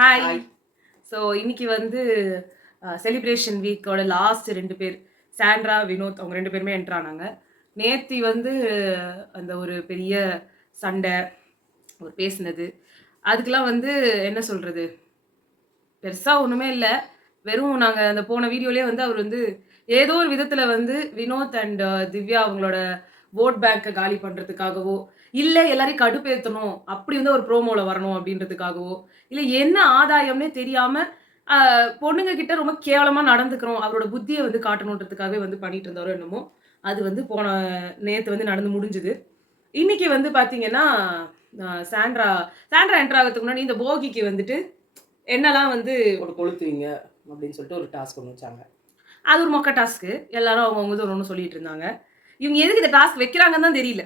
Hi. So இன்னைக்கு வந்து celebration வீக்கோட last 2 பேர் சாண்ட்ரா, வினோத் அவங்க 2 பேருமே என்ட்ரு ஆனாங்க. நேத்தி வந்து அந்த ஒரு பெரிய சண்டை ஒரு பேசினது அதுக்கெல்லாம் வந்து என்ன சொல்கிறது, பெருசாக ஒன்றுமே இல்லை. வெறும் நாங்கள் அந்த போன வீடியோலேயே வந்து அவர் வந்து ஏதோ ஒரு விதத்தில் வந்து வினோத் அண்ட் திவ்யா அவங்களோட ஓட் பேங்கை காலி பண்ணுறதுக்காகவோ, இல்லை எல்லாரையும் கடுப்பேற்றணும் அப்படி வந்து ஒரு ப்ரோமோவில் வரணும் அப்படின்றதுக்காகவோ, இல்லை என்ன ஆதாயம்னே தெரியாமல் பொண்ணுங்க கிட்ட ரொம்ப கேவலமாக நடந்துக்கிறோம் அவரோட புத்தியை வந்து காட்டணுன்றதுக்காகவே வந்து பண்ணிட்டு இருந்தாரோ என்னமோ. அது வந்து போன நேற்று வந்து நடந்து முடிஞ்சுது. இன்னைக்கு வந்து பார்த்தீங்கன்னா சாண்ட்ரா என்ட்ரு ஆகிறதுக்கு முன்னாடி இந்த போகிக்கு வந்துட்டு என்னெல்லாம் வந்து ஒரு கொளுத்துவீங்க அப்படின்னு சொல்லிட்டு ஒரு டாஸ்க் ஒன்று வச்சாங்க. அது ஒரு மொக்க டாஸ்க்கு. எல்லாரும் அவங்க ஒன்று சொல்லிட்டு இருந்தாங்க. இவங்க எதுக்கு இந்த டாஸ்க் வைக்கிறாங்கன்னு தான் தெரியல.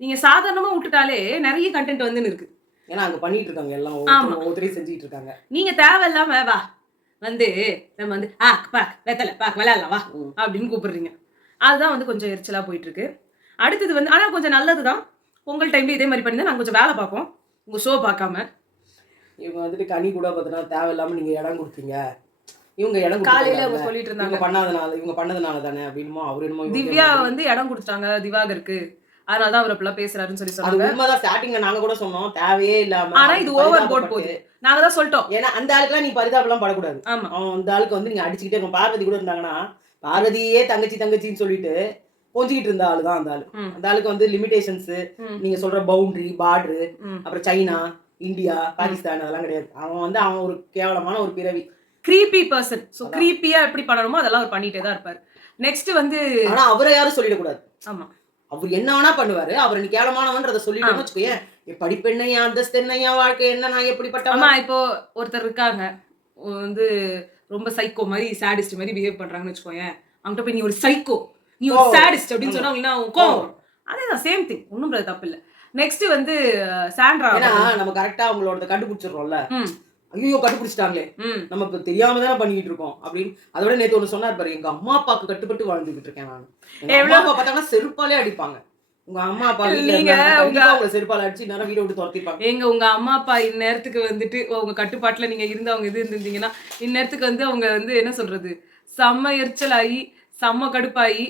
நீங்க சாதாரணமா விட்டுட்டாலே நிறைய கண்டென்ட் வந்துன்னு இருக்கு. ஏன்னா அங்க பண்ணிட்டு இருக்காங்க எல்லாம் ஒவ்வொருத்தரையும் செஞ்சுட்டு இருக்காங்க. நீங்க தேவையில்லாம வா வந்து நம்ம வந்து பாக் வெத்தலை பாக் விளையாடலாம் வா அப்படின்னு கூப்பிடுறீங்க. அதுதான் வந்து கொஞ்சம் எரிச்சலா போயிட்டு இருக்கு. அடுத்தது வந்து ஆனா கொஞ்சம் நல்லதுதான். பொங்கல் டைம்ல இதே மாதிரி பண்ணி நாங்கள் கொஞ்சம் வேலை பார்ப்போம் உங்க ஷோ பார்க்காம. இவங்க வந்துட்டு கனி கூட பார்த்தீங்கன்னா தேவையில்லாம நீங்க இடம் கொடுத்தீங்க, இவங்க இடம் காலையில அவங்க சொல்லிட்டு இருந்தாங்க இவங்க பண்ணதுனால தானே அப்படின்னு. அவரு என்னமோ திவ்யா வந்து இடம் கொடுத்தாங்க திவாகருக்கு, அதனாலதான் அவர் அப்பெல்லாம் பேசுறாருன்னு சொல்லி சொன்னாங்க. உண்மைதான். ஸ்டார்டிங்ல நாங்க கூட சொன்னோம் தேவையே இல்லாம. ஆனா இது ஓவர் போர்ட் போகுது. நாங்க தான் சொல்லிட்டோம். ஏன்னா அந்த ஆளுக்குலாம் நீ பரிதாபம்லாம் படக்கூடாது. ஆமா, அந்த ஆளுக்கு வந்து நீங்க அடிச்சுக்கிட்டே இருக்கும். பார்வதி கூட இருந்தாங்கன்னா பார்வதியே தங்கச்சின்னு சொல்லிட்டு கொஞ்சிக்கிட்டு இருந்த ஆளு தான் அந்த ஆளு. அந்த ஆளுக்கு வந்து லிமிடேஷன்ஸ், நீங்க சொல்ற பவுண்டரி பார்டரு, அப்புறம் சைனா, இந்தியா, பாகிஸ்தான் அதெல்லாம் கிடையாது. அவன் ஒரு கேவலமான ஒரு பிறவி, கிரீப்பி பர்சன். சோ கிரீப்பியா எப்படி பண்ணணுமோ அதெல்லாம் அவர் பண்ணிட்டே தான் இருப்பாரு. நெக்ஸ்ட் வந்து ஆனா அவரை யாரும் சொல்லிடக்கூடாது. ஆமா, அவர் என்ன வேணா பண்ணுவாரு. அவர் நீ கேவலமானவன்றத சொல்லிட்டோம்னு வச்சுக்கோயேன், படிப்பு என்னையா, அந்தஸ்து என்னையா, வாழ்க்கை என்ன, நான் எப்படிப்பட்ட. ஆமா, இப்போ ஒருத்தர் இருக்காங்க வந்து ரொம்ப சைக்கோ மாதிரி சாடிஸ்ட் மாதிரி பிஹேவ் பண்றாங்கன்னு வச்சுக்கோயேன். அவங்ககிட்ட போய் நீ ஒரு சைக்கோ, நீ ஒரு சாடிஸ்ட் அப்படின்னு சொன்னா அவங்கன்னா கோவம். அதேதான் சேம் திங், ஒன்றும் தப்பு இல்லை. நெக்ஸ்ட் வந்து சாண்ட்ரா, நம்ம கரெக்டா அவங்களோட கண்டுபிடிச்சிடறோம்ல. ஐயோ கண்டுபிடிச்சிட்டாங்களே, நம்ம இப்ப தெரியாம தானே பண்ணிட்டு இருக்கோம் அப்படின்னு. அதோட நேத்து ஒண்ணு சொன்னார் பாரு, எங்க அம்மா அப்பாவுக்கு கட்டுப்பட்டு வாழ்ந்துகிட்டு இருக்கேன் நான். எவ்வளவு பார்த்தாங்கன்னா செருப்பாலே அடிப்பாங்க. உங்க அம்மா அப்பா நீங்க உங்க செருப்பால அடிச்சு நேரம் வீட விட்டு துரத்திப்பாங்க. எங்க உங்க அம்மா அப்பா இந்நேரத்துக்கு வந்துட்டு உங்க கட்டுப்பாட்டுல நீங்க இருந்து அவங்க இது இருந்திருந்தீங்கன்னா இந்நேரத்துக்கு வந்து அவங்க வந்து என்ன சொல்றது, செம்ம எரிச்சலாகி செம்ம கடுப்பாகி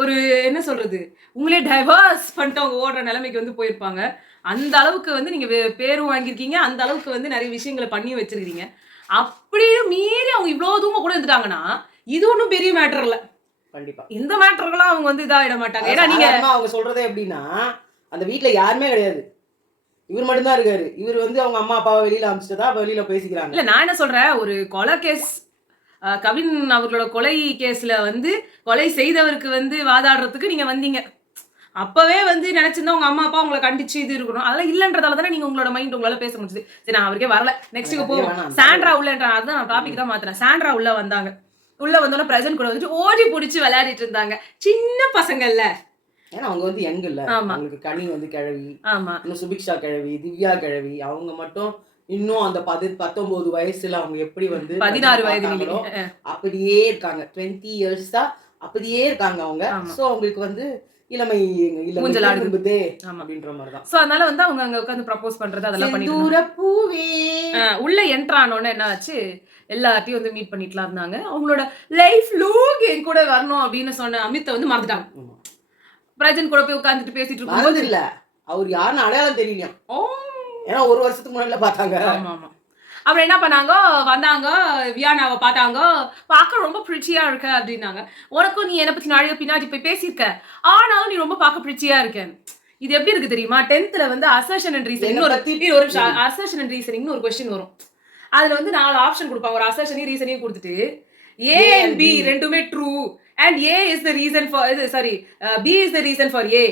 ஒரு என்ன சொல்றது, உங்களே டைவர்ஸ் பண்ணிட்டு அவங்க ஓடுற நிலைமைக்கு வந்து போயிருப்பாங்க. அந்த அளவுக்கு வந்து நீங்க பேரும் வாங்கியிருக்கீங்க, அந்த அளவுக்கு வந்து நிறைய விஷயங்களை பண்ணி வச்சிருக்கீங்க. அப்படியே மீறி அவங்க இவ்வளவு தூரம் கூட இருந்துட்டாங்கன்னா இது ஒன்றும் பெரிய மேட்டர் இல்லை. கண்டிப்பா இந்த மேட்டர்கள்லாம் அவங்க வந்து இதாகிட மாட்டாங்க. ஏன்னா நீங்க அவங்க சொல்றதே எப்படின்னா, அந்த வீட்டுல யாருமே கிடையாது, இவர் மட்டும்தான் இருக்காரு. இவர் வந்து அவங்க அம்மா அப்பாவை வெளியில அனுப்பிச்சுட்டா வெளியில பேசிக்கிறாங்க. இல்ல நான் என்ன சொல்றேன், ஒரு கொலை கேஸ், கவின் அவர்களோட கொலை கேஸ்ல வந்து கொலை செய்தவருக்கு வந்து வாதாடுறதுக்கு நீங்க வந்தீங்க. அப்பவே வந்து நினைச்சிருந்தா உங்க அம்மா அப்பா உங்களை கண்டிச்சு இது இருக்கணும். அதெல்லாம் இல்லன்றதால தானே நீங்க உங்களோட மைண்ட் உங்களால பேச முடியுது. சரி, நான் அவருக்கே வரல. நெக்ஸ்ட்டுக்கு போவோம். சாண்ட்ரா உள்ளன்ற அதுதான் நான் டாபிக் தான் மாத்தினேன். சாண்ட்ரா உள்ள வந்தாங்க. உள்ள வந்தோட பிரசன்ட் கூட வந்துட்டு ஓடி பிடிச்சி விளையாடிட்டு இருந்தாங்க. சின்ன பசங்கள்ல, ஏன்னா அவங்க வந்து யங் இல்ல. அவங்களுக்கு கனி வந்து கிழவி, ஆமா, இன்னும் சுபிக்ஷா கிழவி, திவ்யா கிழவி. அவங்க மட்டும் இன்னும் அந்த 19 வயசுல அவங்க எப்படி வந்து 16 வயது அப்படியே இருக்காங்க. 20 years தான் அப்படியே இருக்காங்க அவங்க. சோ அவங்களுக்கு வந்து இளமை இல்ல அப்படின்ற மாதிரி தான். சோ அதனால வந்து அவங்க அங்க உட்கார்ந்து ப்ரப்போஸ் பண்றது அதெல்லாம் பண்ணிட்டு உள்ள என்டர் ஆனோன்னு என்ன ஆச்சு, எல்லாத்தையும் வந்து மீட் பண்ணிட்டுலாம் இருந்தாங்க. அவங்களோட லைஃப் லாங் என் கூட வரணும் அப்படின்னு சொன்ன அமித்தை வந்து மறந்துட்டாங்க. பிரஜன் கூட போய் உட்கார்ந்துட்டு பேசிட்டு இருக்கும்போது இல்ல அவர் யாருன்னு அடையாளம் தெரியலையா. ஏன்னா ஒரு வருஷத்துக்கு முன்னாடி பார்த்தாங்க. ஆமா ஆமா. அப்புறம் என்ன பண்ணாங்க, வந்தாங்க, வியானாவை பார்த்தாங்க, பார்க்க ரொம்ப பிரிச்சியா இருக்க அப்படின்னாங்க. உனக்கும் நீ என்னை பத்தி நிறைய பின்னாடி போய் பேசியிருக்க, ஆனாலும் நீ ரொம்ப பார்க்க பிரிச்சியா இருக்க. இது எப்படி இருக்கு தெரியுமா, 10th வந்து அசர்ஷன் அண்ட் ரீசனிங் ஒரு அசர்ஷன் அண்ட் ரீசனிங்னு ஒரு கொஸ்டின் வரும். அதுல வந்து 4 ஆப்ஷன் கொடுப்பாங்க. ஒரு அசர்ஷனையும் ரீசனையும் கொடுத்துட்டு ஏ அண்ட் பி ரெண்டுமே true and A is the reason for இது sorry B is the reason for A,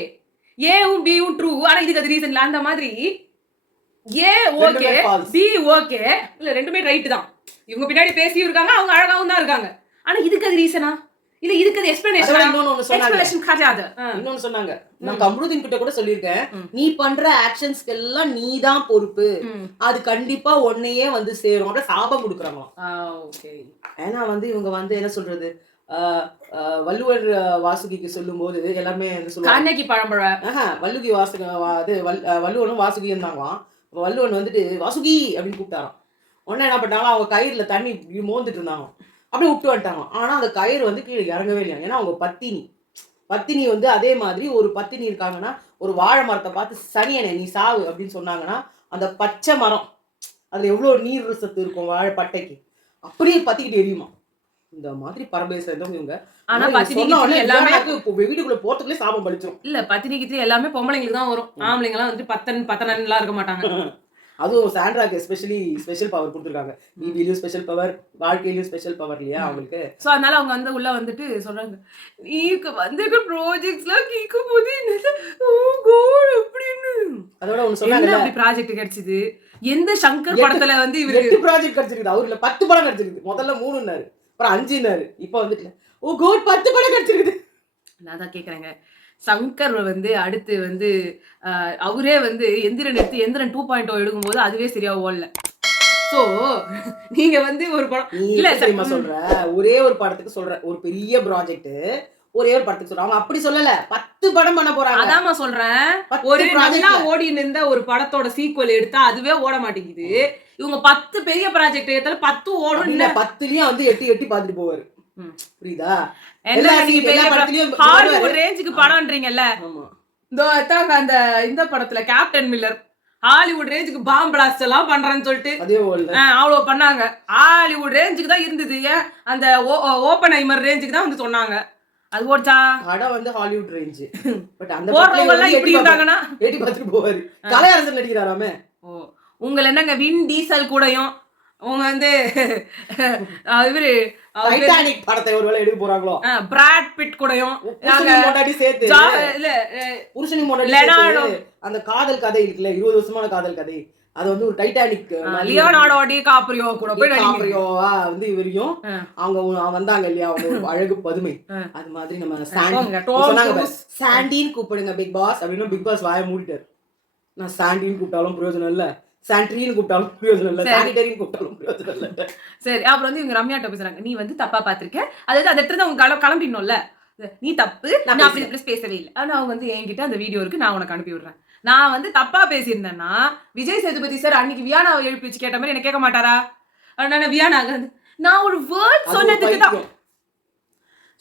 ஏவும் பியும் ட்ரூ ஆனா இதுக்கு அது ரீசன் இல்லை. அந்த மாதிரி ஏ ஓகே பி ஓகே இல்ல ரெண்டுமே ரைட் தான். இவங்க பின்னாடி பேசியும் இருக்காங்க, அவங்க அழகாவும் தான் இருக்காங்க. ஆனா இதுக்கு அது ரீசனா இல்ல, இதுக்கு அது எக்ஸ்பிளனேஷன் கிடையாது. இன்னொன்னு சொன்னாங்க, நான் கம்ருதீன் கிட்ட கூட சொல்லியிருக்கேன், நீ பண்ற ஆக்ஷன்ஸ்க்கு எல்லாம் நீ தான் பொறுப்பு, அது கண்டிப்பா உன்னையே வந்து சேரும் அப்படி சாபம் கொடுக்குறாங்களாம். ஏன்னா வந்து இவங்க வந்து என்ன சொல்றது, வள்ளுவர் வாசுகிக்கு சொல்லும் போது எல்லாருமே வள்ளுகி வாசுக வள்ளுவனும் வாசுகி இருந்தாங்களாம். வள்ளுவன் வந்துட்டு வாசுகி அப்படின்னு கூப்பிட்டாராம். உடனே என்ன பண்ணாங்க, அவங்க கயிறுல தண்ணி மோந்துட்டு இருந்தாங்க, அப்படியே விட்டு வந்துட்டாங்க. ஆனா அந்த கயிறு வந்து கீழே இறங்கவே இல்லையா. ஏன்னா அவங்க பத்தினி வந்து அதே மாதிரி ஒரு பத்தினி இருக்காங்கன்னா, ஒரு வாழை மரத்தை பார்த்து சனியனே நீ சாவு அப்படின்னு சொன்னாங்கன்னா, அந்த பச்சை மரம் அதுல எவ்வளவு நீர் சத்து இருக்கும் வாழை பட்டைக்கு, அப்படியே பத்திக்கிட்டு எரியுமா. இந்த மாதிரி பரபேசம் இருந்தவங்க இவங்க. ஆனா ஆனா இவங்க சொன்ன உடனே எல்லாமே இப்போ வீட்டுக்குள்ள போறதுக்குள்ளே சாபம் பலிச்சிரும். இல்ல பத்தினிக்கு எல்லாமே பொம்பளைங்களுக்கு தான் வரும். ஆம்பளைங்க எல்லாம் வந்து பத்தனன்லாம் இருக்க மாட்டாங்க. அதுவும் சாண்ட்ராக்கு ஸ்பெஷல் பவர் கொடுத்துருக்காங்க. டிவிலையும் ஸ்பெஷல் பவர், வாழ்க்கையிலயும் ஸ்பெஷல் பவர் இல்லையா அவங்களுக்கு. சோ அதனால அவங்க வந்து உள்ள வந்துட்டு சொல்றாங்க, நீக்கு வந்திருக்க ப்ராஜெக்ட்ஸ்லாம் கேட்கும் போது என்னது ஓ காட் அப்படின்னு. அதோட ஒண்ணு சொன்னாங்க, அப்படி ப்ராஜெக்ட் கிடைச்சது. எந்த சங்கர் படத்துல வந்து இவருக்கு 8 ப்ராஜெக்ட் கிடைச்சிருக்கு. அவர்ல 10 படம் கிடைச்சிருக்கு. முதல்ல 3ன்னாரு, அப்புறம் 5ன்னாரு, இப்போ வந்துட்டு ஓ காட் 10 படம் கிடைச்சிருக்கு. நான் தான் கேக்குறேங்க, சங்கர் வந்து அடுத்து வந்து அவரே வந்து எந்திரன் எடுத்து எந்திரன் 2.0 எடுக்கும்போது அதுவே சரியா ஓடல. சோ நீங்க வந்து ஒரு படம் இல்ல தெரியுமா சொல்ற, ஒரே ஒரு படத்துக்கு சொல்ற, ஒரு பெரிய ப்ராஜெக்ட் ஒரே ஒரு படத்துக்கு சொல்ற, அவங்க அப்படி சொல்லல, 10 படம் பண்ண போறாங்க. அதாமா சொல்றேன், ஒரு நல்லா ஓடி நின்ற ஒரு படத்தோட சீக்வல் எடுத்தா அதுவே ஓட மாட்டேங்குது. இவங்க 10 பெரிய ப்ராஜெக்ட் எடுத்தாலும் 10 ஓடும். இல்ல 10லயும் வந்து எட்டி பார்த்துட்டு போவாரு. புரியுதா? ஹாலிவுட் ரேஞ்சுக்கு படம்ன்றீங்கல்ல. அந்த இந்த படத்துல கேப்டன் மில்லர் ஹாலிவுட் ரேஞ்சுக்கு பாம் பிளாஸ்ட் எல்லாம் பண்றேன்னு சொல்லிட்டு அவ்வளவு பண்ணாங்க. ஹாலிவுட் ரேஞ்சுக்கு தான் இருந்தது. அந்த ஓப்பன்ஹைமர் ரேஞ்சுக்கு தான் வந்து சொன்னாங்க. அது ஓடிச்சா படம் வந்து ஹாலிவுட் ரேஞ்ச். பட் அந்த போறவங்க எல்லாம் இப்படி இருந்தாங்கன்னா எட்டி பார்த்துட்டு போவாரு. கலையரசன் நடிக்கிறாராமே. உங்களை என்னங்க வின் டீசல் கூடயும் அவங்க வந்து இவரு டைட்டானிக் படத்தை ஒருவேளை எடுக்க போறாங்களோ, பிராட் பிட் கூடயும் முன்னாடி சேர்த்து இல்ல புருஷனி முன்னாடி அந்த காதல் கதை இருக்குல்ல, 20 வருஷமான காதல் கதை, அது வந்து ஒரு டைட்டானிக் லியோனார்டோ டிகாப்ரியோ கூட போய் டிகாப்ரியோவா வந்து இவரையும் அவங்க வந்தாங்க இல்லையா, அவங்க ஒரு அழகு பதுமை. அது மாதிரி நம்ம சாண்டின்னு கூப்பிடுங்க பிக் பாஸ் அப்படின்னு பிக் பாஸ் வாயை மூடிட்டாரு. நான் சாண்டின்னு கூப்பிட்டாலும் பிரயோஜனம் இல்ல, சாண்ட்ரின்னு கூப்பிட்டாலும் பிரயோஜனம் இல்ல, சானிட்டரின்னு கூப்பிட்டாலும் பிரயோஜனம் இல்ல. சரி, அப்புறம் வந்து இவங்க ரம்யாட்ட பேசுறாங்க, நீ வந்து தப்பா பாத்திருக்க, அதாவது அந்த இடத்துல அவங்க கிளம்பிடணும்ல, நீ தப்பு, நான் அப்படி பேசவே இல்லை. ஆனா அவங்க வந்து என்கிட்ட அந்த வீடியோ இருக்கு, நான் உனக்கு அனுப்பி விடுறேன். நான் வந்து தப்பா பேசியிருந்தேன்னா விஜய் சேதுபதி சார் அன்னைக்கு வியானாவை எழுப்பி வச்சு கேட்ட மாதிரி என்ன கேட்க மாட்டாரா? அதனால வியானா நான் ஒரு வேர்ட் சொன்னதுக்கு தான்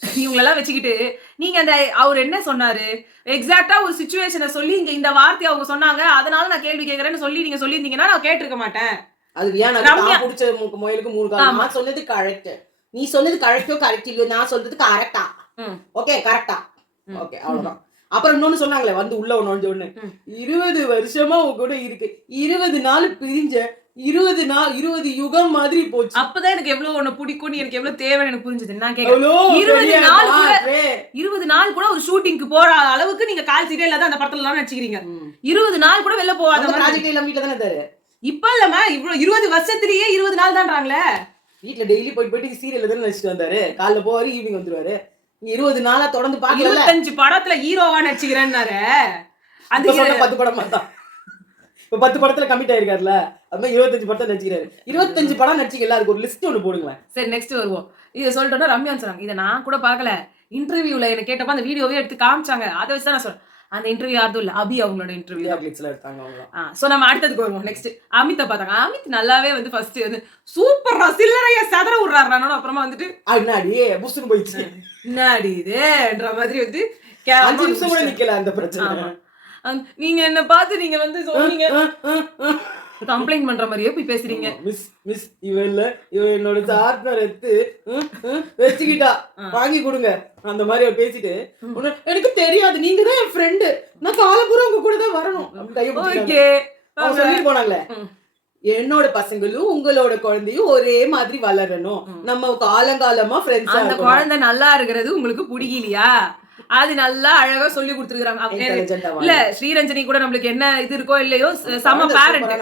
இவங்களெல்லாம் வச்சுக்கிட்டு நீங்க அந்த அவர் என்ன சொன்னாரு எக்ஸாக்டா ஒரு சிச்சுவேஷனை சொல்லி இங்க இந்த வார்த்தையை அவங்க சொன்னாங்க, அதனால நான் கேள்வி கேட்கறேன்னு சொல்லி நீங்க சொல்லியிருந்தீங்கன்னா நான் கேட்டிருக்க மாட்டேன். அது வியானா புடிச்ச முயலுக்கு 3 கால். நான் சொன்னது கரெக்ட், நீ சொன்னது கரெக்டோ கரெக்ட் இல்லையோ, நான் சொல்றது கரெக்டா, ஓகே கரெக்டா, ஓகே அவ்வளவுதான். அப்புறம் இன்னொன்னு சொன்னாங்களே வந்து உள்ள ஒண்ணு ஒண்ணு 20 வருஷமா உங்க கூட இருக்கு, 20 நாள் பிரிஞ்ச 20 நாள் 20 யுகம் மாதிரி போச்சு. அப்பதான் எனக்கு எவ்வளவு ஒண்ணு பிடிக்கும், எனக்கு எவ்வளவு தேவைன்னு எனக்கு புரிஞ்சது. நான் கேக்குறேன் 20 நாள் கூட ஒரு ஷூட்டிங்க்கு போற அளவுக்கு நீங்க கால் சீட்டே இல்லாத அந்த படத்துல எல்லாம் நடிச்சுக்கிறீங்க. 20 நாள் கூட வெளில போகாத ப்ராஜெக்ட் எல்லாம் வீட்டுல தானே இருந்தாரு. இப்ப இல்லமா இவ்வளவு 20 வருஷத்துலயே 20 நாள் தான்றாங்களே. வீட்டுல டெய்லி போயிட்டு சீரியல் தானே நடிச்சுட்டு வந்தாரு. காலைல போவாரு, ஈவினிங் வந்துருவாரு. 20 நாளா தொடர்ந்து பாக்கல. 25 படத்துல ஹீரோவா நடிச்சுக்கிறேன்னாரு. அந்த 10 படம் தான். இப்ப 10 படத்துல கமிட் ஆயிருக்காருல, அது 25 படத்தை நடிச்சுக்கிறாரு. 25 படம் நடிச்சிக்கல, அதுக்கு ஒரு லிஸ்ட் ஒன்று போடுங்களேன். சரி நெக்ஸ்ட் வருவோம். இதை சொல்லிட்டோன்னா ரம்யான்னு சொன்னாங்க, இதை நான் கூட பார்க்கல, இன்டர்வியூல என்ன கேட்டப்ப அந்த வீடியோவே எடுத்து காமிச்சாங்க, அதை வச்சு தான் நான் சொல்றேன். அந்த இன்டர்வியூ யாரும் இல்ல, அபி அவங்களோட இன்டர்வியூ எடுத்தாங்க அவங்க. சோ நம்ம அடுத்ததுக்கு வருவோம். நெக்ஸ்ட் அமித்தை பார்த்தாங்க. அமித் நல்லாவே வந்து ஃபர்ஸ்ட் வந்து சூப்பரா சில்லறையா சதற விடுறாரு. அப்புறமா வந்துட்டு அண்ணாடி புஷ்னு போயிடுச்சு, என்னாடி இதுன்ற மாதிரி வந்து 5 நிமிஷம் கூட நிக்கல அந்த பிரச்சனை. நீங்க என்ன பார்த்து நீங்க வந்து சொன்னீங்க கம்ப்ளைண்ட் பண்ற மாதிரியே போய் பேசுறீங்க. மிஸ் இவ என்னோட பார்ட்னர் எடுத்து வச்சுக்கிட்டா, வாங்கி கொடுங்க அந்த மாதிரி அவர் பேசிட்டு, எனக்கு தெரியாது, நீங்க தான் என் ஃப்ரெண்டு, நான் காலபுரம் உங்க கூட தான் வரணும் அவங்க சொல்லிட்டு போனாங்களே. என்னோட பசங்களும் உங்களோட குழந்தையும் ஒரே மாதிரி வளரணும், நம்ம காலங்காலமா ஃப்ரெண்ட்ஸ். அந்த குழந்தை நல்லா இருக்கிறது உங்களுக்கு பிடிக்கலையா? அது நல்லா அழகா சொல்லி கொடுத்துருக்காங்க. இல்ல ஸ்ரீரஞ்சனி கூட நம்மளுக்கு என்ன இது இருக்கோ இல்லையோ சம பேரண்ட்,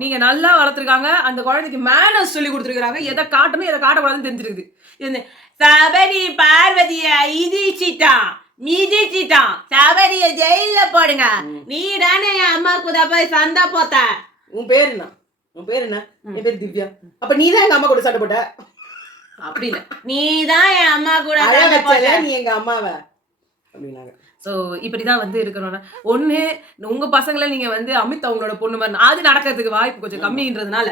நீங்க நல்லா வளர்த்துருக்காங்க. அந்த குழந்தைக்கு மேனர்ஸ் சொல்லி கொடுத்துருக்காங்க, எதை காட்டணும் எதை காட்டக்கூடாதுன்னு தெரிஞ்சிருக்குது. சபரி பார்வதிய இதிச்சிட்டான் மிதிச்சிட்டான், சபரிய ஜெயில போடுங்க, நீ தானே என் அம்மா கூட போய் சண்டை போட்ட. உன் பேர் என்ன? உன் பேர் என்ன? என் பேர் திவ்யா. அப்ப நீ தான் எங்க அம்மா கூட சண்டை போட்ட? அப்படி இல்ல, நீ தான் என் அம்மா கூட சண்டை போட்ட, நீ எங்க அம்மாவை அப்படின்னாங்க. ஸோ இப்படிதான் வந்து இருக்கணும்னா ஒண்ணு உங்க பசங்களை நீங்க வந்து அமித் அவங்களோட பொண்ணு மாதிரி அது நடக்கிறதுக்கு வாய்ப்பு கொஞ்சம் கம்மின்றதுனால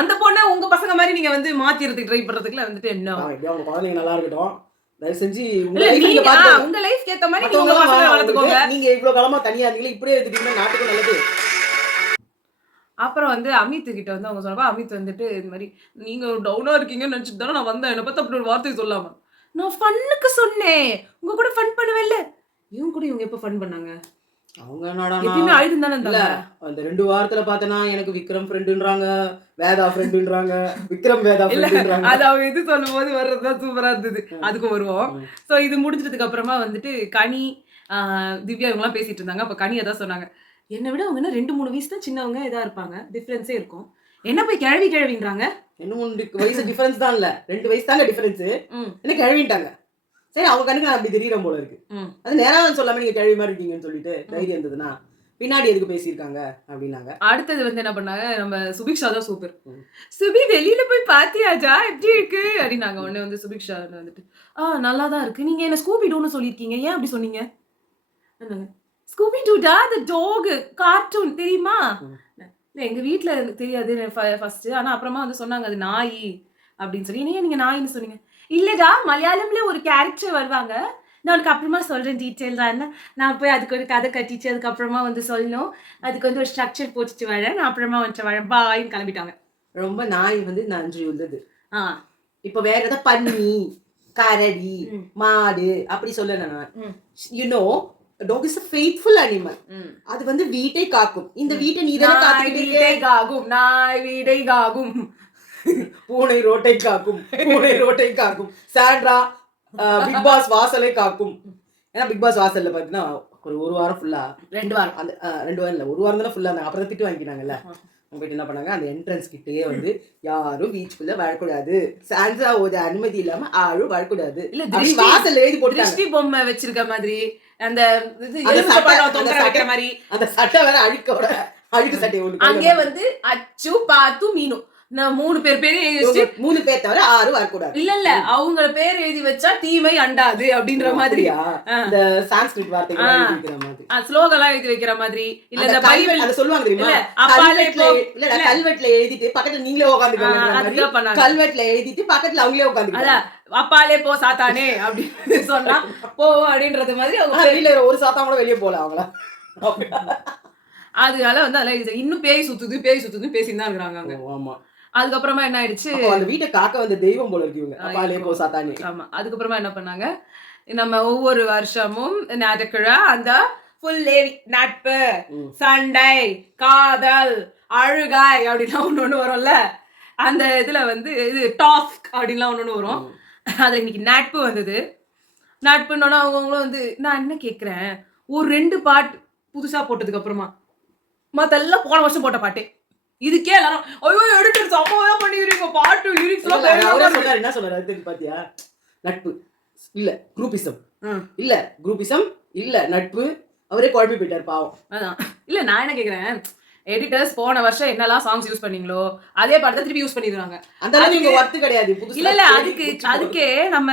அந்த பொண்ணை உங்க பசங்க மாதிரி நீங்க வந்து மாத்திரதுக்கு ட்ரை பண்றதுக்குள்ள வந்துட்டு என்ன எப்படியும் அவங்க குழந்தைங்க நல்லா இருக்கட்டும். தயவு செஞ்சு உங்க இல்ல life நீங்க நீங்க பாத்துக்கோங்க. உங்க லைஃப்க்கு ஏத்த மாதிரி நீங்க மத்தவங்க உங்க எல்லாம் பசங்களை வேணாம் வளர்த்துக்கோங்க. உங்களுக்கு. நீங்க இவ்வளவு காலமா தனியா இருந்தீங்களா, இப்படியே இருந்துட்டீங்கன்னா நாட்டுக்கு நல்லது. அப்புறம் வந்து அமித் கிட்ட வந்து அவங்க சொன்னப்ப அமித் வந்துட்டு இந்த மாதிரி நீங்க டவுனா இருக்கீங்கன்னு நினைச்சிட்டு தானே நான் வந்தேன், என்னை பத்தி அப்படி ஒரு வார்த்தை சொல்லாம. நான் ஃபன்னுக்கு சொன்னேன், உங்க கூட ஃபன் பண்ணுவேன்ல. இவங்க கூட இவங்க எப்ப ஃபன் பண்ணாங்க? அவங்க என்னடா எப்பயுமே அழுது தானே இல்ல இருந்தாங்க. அந்த 2 வாரத்துல பார்த்தனா எனக்கு விக்ரம் ஃப்ரெண்டுன்றாங்க, வேதா ஃப்ரெண்டுன்றாங்க, விக்ரம் வேதா இல்ல ஃப்ரெண்டுன்றாங்க. அது அவங்க இது சொல்லும் போது வர்றதுதான் சூப்பரா இருந்தது. அதுக்கும் வருவோம். சோ இது முடிஞ்சதுக்கு அப்புறமா வந்துட்டு கனி திவ்யா இவங்க எல்லாம் பேசிட்டு இருந்தாங்க. அப்ப கனி அதான் சொன்னாங்க, என்னை விட அவங்க என்ன 2-3 வயசு தான் சின்னவங்க, இதா இருப்பாங்க, டிஃபரன்ஸே இருக்கும். என்ன போய் கிழவின்றாங்க. இன்னும் 1 வயசு டிஃபரன்ஸ் தான் இல்ல, 2 வயசு தாங்க டிஃபரன்ஸ். என்ன கிழவிட்டாங்க. சரி அவங்க கண்ணுக்கு நான் அப்படி தெரியற போல இருக்கு. அது நேரா சொல்லாம நீங்க கிழவி மாதிரி இருக்கீங்கன்னு சொல்லிட்டு தைரியம் இருந்ததுன்னா பின்னாடி எதுக்கு பேசியிருக்காங்க அப்படின்னாங்க. அடுத்தது வந்து என்ன பண்ணாங்க, நம்ம சுபிக்ஷா தான் சூப்பர். சுபி வெளியில போய் பாத்தியாஜா எப்படி இருக்கு அப்படின்னாங்க. உடனே வந்து சுபிக்ஷா வந்துட்டு நல்லா தான் இருக்கு, நீங்க என்ன ஸ்கூபி டூன்னு சொல்லியிருக்கீங்க, ஏன் அப்படி சொன்னீங்க? ஸ்கூபி டூடா அந்த டாக் கார்ட்டூன் தெரியுமா? எங்க வீட்டுல எனக்கு தெரியாது ஃபர்ஸ்ட், ஆனா அப்புறமா வந்து சொன்னாங்க அது நாய் அப்படின்னு சொல்லி. ஏன் நீங்க நாயின்னு சொன்னீங்க? இல்லடா மலையாளம்ல ஒரு கேரக்டர் வருவாங்க, நான் உனக்கு அப்புறமா சொல்றேன் டீட்டெயில் தான். நான் போய் அதுக்கு ஒரு கதை கட்டிச்சு அதுக்கப்புறமா வந்து சொல்லணும், அதுக்கு வந்து ஒரு ஸ்ட்ரக்சர் போட்டுட்டு வரேன், நான் அப்புறமா வந்துட்டு வரேன் பாயின்னு கிளம்பிட்டாங்க. ரொம்ப நாய் வந்து நன்றி உள்ளது. இப்ப வேற ஏதாவது பன்னி கரடி மாடு அப்படி சொல்ல நான் you know dog is a faithful animal. அது வந்து வீட்டை காக்கும். இந்த வீட்டை நீ தான காத்துக்கிட்டே காக்கும், நாய் வீடை காக்கும், பூனை ரோட்டை காக்கும், பூனை ரோட்டை காக்கும், சாண்ட்ரா பிக் பாஸ் வாசலை காக்கும். ஏன்னா பிக் பாஸ் வாசல்ல பாத்தீங்கன்னா ஒரு வாரம் ஃபுல்லா 2 வாரம் அந்த 2 வாரம் இல்ல 1 வாரம் தான் ஃபுல்லா இருந்தாங்க. அப்புறம் திட்டு வாங்கினாங்கல்ல, போயிட்டு என்ன பண்ணாங்க, அந்த என்ட்ரன்ஸ் கிட்டே வந்து யாரும் பீச்சுக்குள்ள வரக்கூடாது, சாண்ட்ராவோட அனுமதி இல்லாம யாரும் வரக்கூடாது இல்ல வாசல் எழுதி போட்டு திருஷ்டி பொம்மை வச்சிருக்க மாதிரி அந்த அந்த சட்டை வேற அழுக்கு சட்டை ஒண்ணு அங்கே வந்து அச்சு பாத்து மீனும் 3 பேர் பேரு எழுதி 3 பேர் தவிர 6 வரக்கூடாது. இல்ல அவங்க பேர் எழுதி வச்சா தீமை அண்டாது அப்படின்ற மாதிரியா இந்த சான்ஸ்கிரிட் வார்த்தைகள் எழுதி வைக்கிற மாதிரி, ஸ்லோகம்லாம் எழுதி வைக்கிற மாதிரி. இல்ல இந்த பைபிள் அத சொல்லுவாங்க தெரியுமா, கல்வெட்டுல எழுதிட்டு பக்கத்துல நீங்களே உட்கார்ந்துக்கோங்க, கல்வெட்டுல எழுதிட்டு பக்கத்துல அவங்களே உட்கார்ந்துக்கோங்க, அப்பாலே போ சாத்தானே அப்படின்னு சொன்னா போ அப்படின்றது மாதிரி. அவங்க வெளியில ஒரு சாத்தா கூட வெளியே போல அவங்கள. அதனால வந்து அதெல்லாம் இன்னும் பேய் சுத்துது பேசிட்டு தான் இருக்கிறாங்க. ஆமா. அதுக்கப்புறமா என்ன ஆயிடுச்சு, அந்த வீட்டை காக்க வந்த தெய்வம் போல இருக்கு இவங்க, அப்பாலே போ சாத்தானே. ஆமா. அதுக்கப்புறமா என்ன பண்ணாங்க, நம்ம ஒவ்வொரு வருஷமும் நடக்கிற அந்த ஃபுல் நட்பு சண்டை காதல் அழுகாய் அப்படின்லாம் ஒண்ணு வரும்ல, அந்த இதுல வந்து இது டாஸ்க் அப்படின்லாம் ஒண்ணு வரும். அது இன்னைக்கு நட்பு வந்தது. நட்புன்னோன்னா அவங்களும் வந்து நான் என்ன கேட்குறேன், ஒரு 2 பாட்டு புதுசா போட்டதுக்கு அப்புறமா மத்தெல்லாம் போன வருஷம் போட்ட பாட்டே, இதுக்கே எல்லாரும் ஐயோ எடிட்டர் சம்பவம் பண்ணிக்கிறீங்க பாட்டு லிரிக்ஸ் எல்லாம் என்ன சொன்னாரு அது பாத்தியா? நட்பு இல்ல குரூப்பிசம், இல்ல குரூப்பிசம் இல்ல நட்பு, அவரே குழப்பி போயிட்டாரு பாவம். அதான் இல்ல நான் என்ன கேக்குறேன், எடிட்டர்ஸ் போன வருஷம் என்னெல்லாம் சாங்ஸ் யூஸ் பண்ணீங்களோ அதே பாட்டு திருப்பி யூஸ் பண்ணிடுறாங்க. அந்த அளவுக்கு வர்த்து கிடையாது புதுசா. இல்ல அதுக்கே நம்ம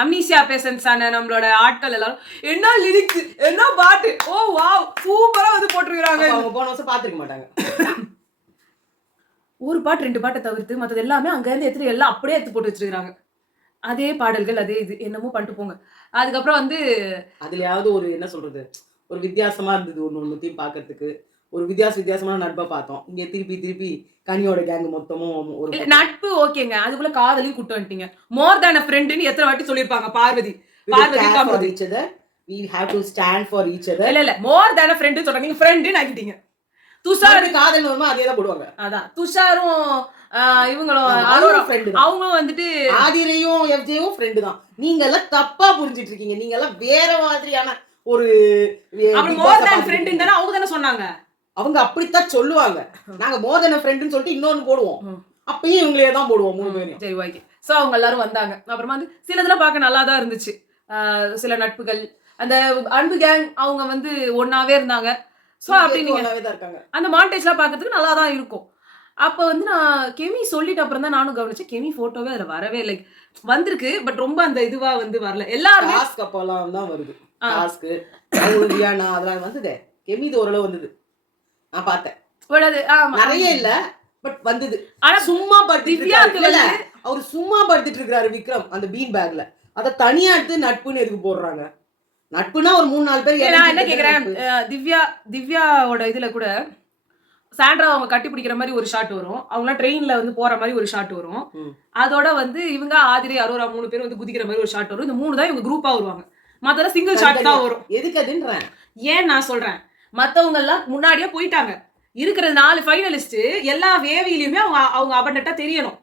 அம்னீசியா பேசன்ஸான நம்மளோட ஆட்கள் எல்லாரும் என்ன லிரிக்ஸ் என்ன பாட்டு, ஓ வாவ் சூப்பரா வந்து போட்டுருக்காங்க. அவங்க போன வருஷம் பாத்துக்க மாட்டாங்க. ஒரு பாட்டு 2 பாட்டை தவிர்த்து மற்றது எல்லாமே அங்க இருந்து எடுத்து எல்லாம் அப்படியே எடுத்து போட்டு வச்சிருக்காங்க. அதே பாடல்கள் அதே இது என்னமோ பண்ணிட்டு போங்க. அதுக்கப்புறம் வந்து அதுலயாவது ஒரு என்ன சொல்றது, ஒரு வித்தியாசமா இருந்தது, ஒன்னொன்னுத்தையும் பாக்குறதுக்கு ஒரு வித்தியாசமான நட்பை பார்த்தோம். இங்க திருப்பி கனியோட கேங் மொத்தமும் ஒரு நட்பு ஓகேங்க, அதுக்குள்ள காதலையும் கூட்டு வந்துட்டீங்க. மோர் தேன் a friendன்னு எத்தனை வாட்டி சொல்லிருப்பாங்க Parvati each other, we have to stand for each other. இல்ல மோர் தேன் a friend சொல்றாங்க, நீங்க ஃப்ரெண்ட்னு ஆக்கிட்டீங்க. துஷார் காதல் வருமா அதே தான் போடுவாங்க. அதான் துஷாரும் இவங்களும் அவங்களும் வந்துட்டு ஆதிரையும் எஃப்ஜேவும் ஃப்ரெண்டு தான். நீங்க எல்லாம் தப்பா புரிஞ்சிட்டு இருக்கீங்க, நீங்க எல்லாம் வேற மாதிரியான ஒரு மோர் தேன் ஃப்ரெண்ட் தானே அவங்க தானே சொன்னாங்க. அவங்க அப்படித்தான் சொல்லுவாங்க, நாங்க மோர் தேன் ஃப்ரெண்ட்னு சொல்லிட்டு இன்னொன்னு போடுவோம், அப்பயும் இவங்களே தான் போடுவோம் 3 பேரும். சரி ஓகே. ஸோ அவங்க எல்லாரும் வந்தாங்க. அப்புறமா வந்து சிலதெல்லாம் பார்க்க நல்லா தான் இருந்துச்சு. சில நட்புகள் அந்த அன்பு கேங் அவங்க வந்து ஒன்னாவே இருந்தாங்க. ஸோ அப்படி நீங்க அந்த மாண்டேஜ்லாம் பார்க்கறதுக்கு நல்லா தான் இருக்கும். அப்போ வந்து நான் கெமி சொல்லிட்டு அப்புறம் தான் நானும் கவனிச்சேன், கெமி போட்டோவே அதில் வரவே இல்லை, வந்திருக்கு பட் ரொம்ப அந்த இதுவா வந்து வரல. எல்லாரும் டாஸ்க் அப்போலாம் தான் வருது, டாஸ்க் ரியானா அதெல்லாம் வந்ததே, கெமி இது ஓரளவு வந்தது நான் பார்த்தேன். நிறைய இல்ல பட் வந்தது. ஆனா சும்மா படுத்துட்டு திவ்யாக்கு இருக்காரு. இல்ல, வந்து அவரு சும்மா படுத்துட்டு இருக்காரு விக்ரம் அந்த பீன் பேக்ல. அத தனியா எடுத்து நட்புன்னு எதுக்கு போடுறாங்க? நட்புனா ஒரு 3-4 பேர் நான் என்ன இறங்கி கேக்குறேன், நட்பு. திவ்யாவோட இதுல கூட சாண்ட்ரா அவங்க கட்டி பிடிக்கிற மாதிரி ஒரு ஷாட் வரும். அவங்களாம் ட்ரெயின்ல வந்து போற மாதிரி ஒரு ஷாட் வரும். அதோட வந்து இவங்க ஆதிரை அரோரா 3 பேர் வந்து குதிக்கிற மாதிரி ஒரு ஷாட் வரும். இந்த 3 தான் இவங்க குரூப்பா வருவாங்க. மத்தெல்லாம் சிங்கிள் ஷாட் தான் வரும். எதுக்கு அதுன்றேன். ஏன் நான் சொல்றேன், மத்தவங்க எல்லாம் முன்னாடியே போயிட்டாங்க. இருக்கிற 4 ஃபைனலிஸ்ட் எல்லா வேவிலையுமே அவங்க அவங்க அபண்டட்டா தெரியணும்.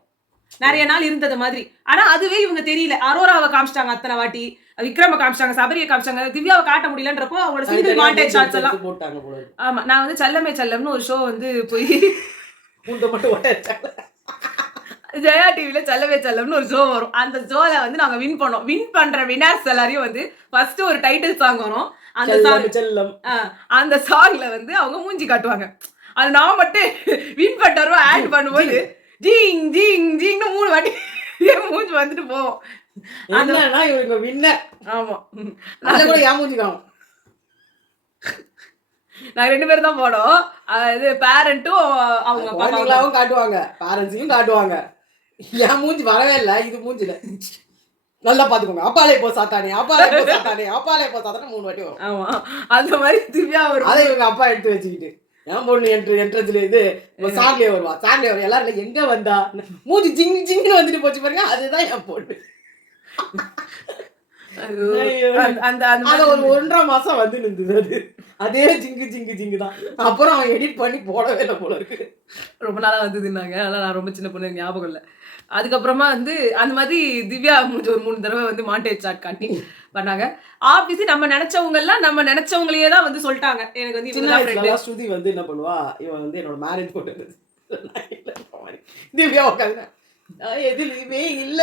நிறைய நாள் இருந்தது மாதிரி. ஆனா அதுவே இவங்க தெரியல. அரோராவை காமிச்சிட்டாங்க அத்தனை வாட்டி, விக்ரம காமிச்சிட்டாங்க, சபரியை காமிச்சாங்க, திவ்யாவை காட்ட முடியலன்றப்போ அவங்களோட சிங்கிள் மாண்டேஜ் ஷாட்ஸ் எல்லாம் போட்டாங்க போல. ஆமா, நான் வந்து செல்லமே செல்லம்னு ஒரு ஷோ வந்து போய் பூண்ட மட்டும் ஓட்டாச்சாங்க. ஜெயா டிவில செல்லவே செல்லம்னு ஒரு ஷோ வரும். அந்த ஷோல வந்து நாங்க வின் பண்ணோம். வின் பண்ற வினர்ஸ் எல்லாரையும் வந்து ஃபர்ஸ்ட் ஒரு டைட்டில் சாங் வரும். அந்த சாங் செல்லம் அந்த சாங்ல வந்து அவங்க மூஞ்சி காட்டுவாங்க. அது நான் மட்டும் வின் பண்றவ ஆட் பண்ணும்போது ஜிங் ஜிங் ஜிங்னு 3 வாட்டி மூஞ்சி வந்துட்டு போவோம். என்னன்னா இவங்க வின்னர். ஆமா, அத கூட ஏமாஞ்சிக்காங்க. நாங்க 2 பேரும் தான் போனோம். இது பேரண்ட்டும் அவங்க பாப்பாவும் காட்டுவாங்க, பேரண்ட்ஸையும் காட்டுவாங்க. என் மூஞ்சி வரவே இல்லை, இது மூஞ்சில நல்லா பாத்துக்கோங்க. அப்பாலே போ சாத்தானே, அப்பாலே போ சாத்தானே, அப்பாலே போ சாத்தானே 3 வாட்டி வரும். ஆமா, அந்த மாதிரி திவ்யா வரும். அதை இவங்க அப்பா எடுத்து வச்சுக்கிட்டு என் பொண்ணு என்ட்ரன்ஸ்ல இது சாங்லயே வருவா. சாங்லயே வரும். எல்லாரும் எங்க வந்தா மூஞ்சி ஜிங் ஜிங்னு வந்துட்டு போச்சு பாருங்க, அதுதான் என் பொண்ணு. அந்த ஒரு 1.5 மாசம் வந்து நின்றுது அது. அதே ஜிங்கு ஜிங்கு ஜிங்கு தான். அப்புறம் அவன் எடிட் பண்ணி போடவே இல்லை போல இருக்கு. ரொம்ப நாளா வந்ததுன்னாங்க. அதனால நான் ரொம்ப சின்ன பொண்ணு, ஞாபகம் இல்லை. அதுக்கப்புறமா வந்து அந்த மாதிரி திவ்யா மூஞ்சி ஒரு 3 தடவை வந்து மாண்டேஜ் சாட் காட்டி பண்ணாங்க. ஆப்வியஸ்லி நம்ம நினைச்சவங்க எல்லாம் நம்ம நினைச்சவங்களையே தான் வந்து சொல்லிட்டாங்க. எனக்கு வந்து சின்ன வயசுல ஸ்ருதி வந்து என்ன பண்ணுவா, இவன் வந்து என்னோட மேரேஜ் போட்டு திவ்யா உட்காந்து எதுலையுமே இல்ல,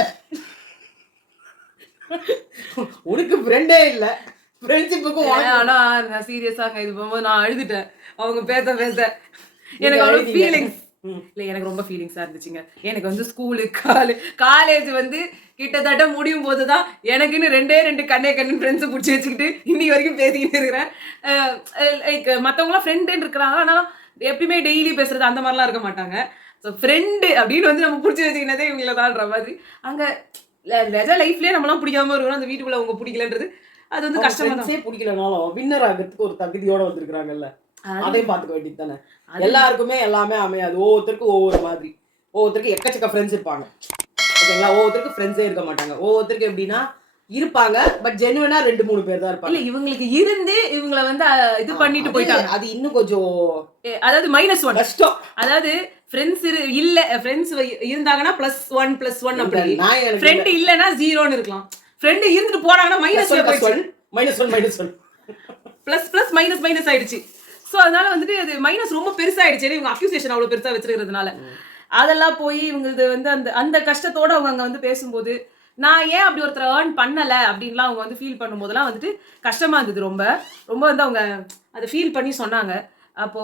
உனக்கு ஃப்ரெண்டே இல்ல, ஃப்ரெண்ட்ஷிப்புக்கும். ஆனா நான் சீரியஸாங்க இது போகும்போது நான் அழுதுட்டேன். அவங்க பேச பேச எனக்கு அவ்வளவு ஃபீலிங்ஸ் இல்லை, எனக்கு ரொம்ப ஃபீலிங்ஸா இருந்துச்சுங்க. எனக்கு வந்து ஸ்கூலு காலேஜ் வந்து கிட்டத்தட்ட முடியும் போது தான் எனக்குன்னு 2 கண்ணு ஃப்ரெண்ட்ஸை பிடிச்சி வச்சுக்கிட்டு இன்னைக்கு வரைக்கும் பேசிக்கிட்டு இருக்கிறேன். லைக் மற்றவங்களாம் ஃப்ரெண்டுன்னு இருக்கிறாங்க, ஆனால் எப்பயுமே டெய்லி பேசுறது அந்த மாதிரிலாம் இருக்க மாட்டாங்க. ஸோ ஃப்ரெண்டு அப்படின்னு வந்து நம்ம பிடிச்சி வச்சுக்கினதே இவங்கள தான்ற மாதிரி. அங்கே லைஃப்லேயே நம்மளாம் பிடிக்காம இருக்கணும், அந்த வீட்டுக்குள்ள அவங்க பிடிக்கலன்றது அது வந்து கஷ்டமா தான். பிடிக்கலனாலும் வின்னர் ஆகிறதுக்கு ஒரு தகுதியோட வந்திருக்கிறாங்கல்ல, அதையும் பார்த்துக்க வேண்டியது தானே. எல்லாருக்குமே எல்லாமே அமையாது. ஒவ்வொருத்தருக்கும் ஒவ்வொரு மாதிரி, ஒவ்வொருத்தருக்கு எக்கச்சக்க ஃப்ரெண்ட்ஸ் இருப்பாங்க. ஓகேங்களா, ஒவ்வொருத்தருக்கு ஃப்ரெண்ட்ஸே இருக்க மாட்டாங்க. ஒவ்வொருத்தருக்கு எப்படின்னா இருப்பாங்க, பட் ஜெனுவனா 2-3 பேர் தான் இருப்பாங்க. இல்ல, இவங்களுக்கு இருந்து இவங்கள வந்து இது பண்ணிட்டு போயிட்டாங்க. அது இன்னும் கொஞ்சம், அதாவது -1 கஷ்டம். அதாவது ஃப்ரெண்ட்ஸ் இல்ல, ஃப்ரெண்ட்ஸ் இருந்தாங்கன்னா +1 அப்படி, ஃப்ரெண்ட் இல்லனா 0ன்னு இருக்கலாம். ஃப்ரெண்ட் இருந்துட்டு போறாங்கன்னா -1 ++- ஆயிடுச்சு. சோ அதனால வந்துட்டு அது மைனஸ் ரொம்ப பெருசாயிடுச்சு. இவங்க அக்யூசேஷன் அவ்வளவு பெருசா வச்சிருக்கிறதுனால அதெல்லாம் போய் இவங்களுக்கு வந்து அந்த அந்த கஷ்டத்தோட அவங்க அங்க வந்து பேசும்போது, நான் ஏன் அப்படி ஒருத்தர் ஏர்ன் பண்ணல அப்படின்லாம் அவங்க வந்து ஃபீல் பண்ணும்போதெல்லாம் வந்துட்டு கஷ்டமா இருந்தது. ரொம்ப ரொம்ப வந்து அவங்க அதை ஃபீல் பண்ணி சொன்னாங்க. அப்போ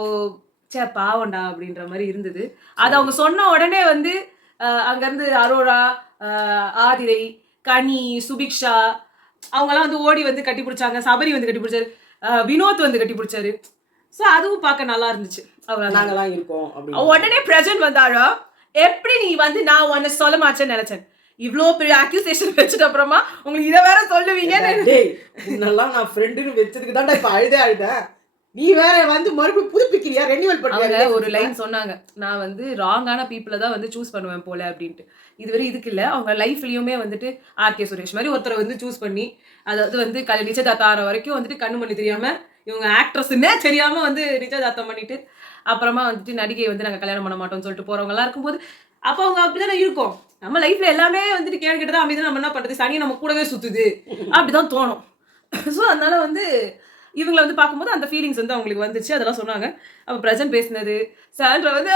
சே பாவண்டா அப்படின்ற மாதிரி இருந்தது. அது அவங்க சொன்ன உடனே வந்து அங்கேருந்து அரோரா, ஆதிரை, கனி, சுபிக்ஷா அவங்கெல்லாம் வந்து ஓடி வந்து கட்டி பிடிச்சாங்க. சபரி வந்து கட்டி பிடிச்சாரு, வினோத் வந்து கட்டி பிடிச்சாரு. ஸோ அதுவும் பார்க்க நல்லா இருந்துச்சு. நாங்களாம் இருக்கோம். உடனே பிரஜன் வந்தாரோ, எப்படி நீ வந்து நான் உன்னை சொல்ல மாட்டேன்னு நினைச்சேன். இவ்வளோ பெரிய அக்யூசேஷன் வச்சுட்டு அப்புறமா உங்களுக்கு இதை வேற சொல்லுவீங்க. இதெல்லாம் நான் ஃப்ரெண்டுன்னு வச்சதுக்கு தான்டா இப்போ அழுதேன். நீ வேற வந்து மறுபடியும் புதுப்பிக்கிறியா, ரெனியூவல் பண்ணுறியா? ஒரு லைன் சொன்னாங்க, நான் வந்து ராங்கான பீப்புளை தான் வந்து சூஸ் பண்ணுவேன் போல அப்படின்ட்டு. இதுவரை இதுக்கு இல்லை, அவங்க லைஃப்லயுமே வந்துட்டு ஆர்கே சுரேஷ் மாதிரி ஒருத்தரை வந்து சூஸ் பண்ணி, அதாவது வந்து நிச்சயதார்த்தம் ஆகிற வரைக்கும் வந்துட்டு கண்ணு மணி தெரியாம இவங்க ஆக்ட்ரஸ்ன்னே தெரியாம வந்து நிச்சயதார்த்தம் பண்ணிட்டு அப்புறமா வந்துட்டு நடிகை வந்து நாங்கள் கல்யாணம் பண்ண மாட்டோம்னு சொல்லிட்டு போறவங்கலாம் இருக்கும்போது, அப்போ அவங்க அப்படிதானே இருக்கும். நம்ம லைஃப்ல எல்லாமே வந்துட்டு கேட்டுக்கிட்டு தான் அமைதியாக நம்ம என்ன பண்றது, சனி நம்ம கூடவே சுத்துது அப்படிதான் தோணும். ஸோ அதனால வந்து இவங்களை வந்து பார்க்கும்போது அந்த ஃபீலிங்ஸ் வந்து அவங்களுக்கு வந்துச்சு. அதெல்லாம் சொன்னாங்க. அப்போ பிரஜன் பேசினது, சாண்ட்ரா வந்து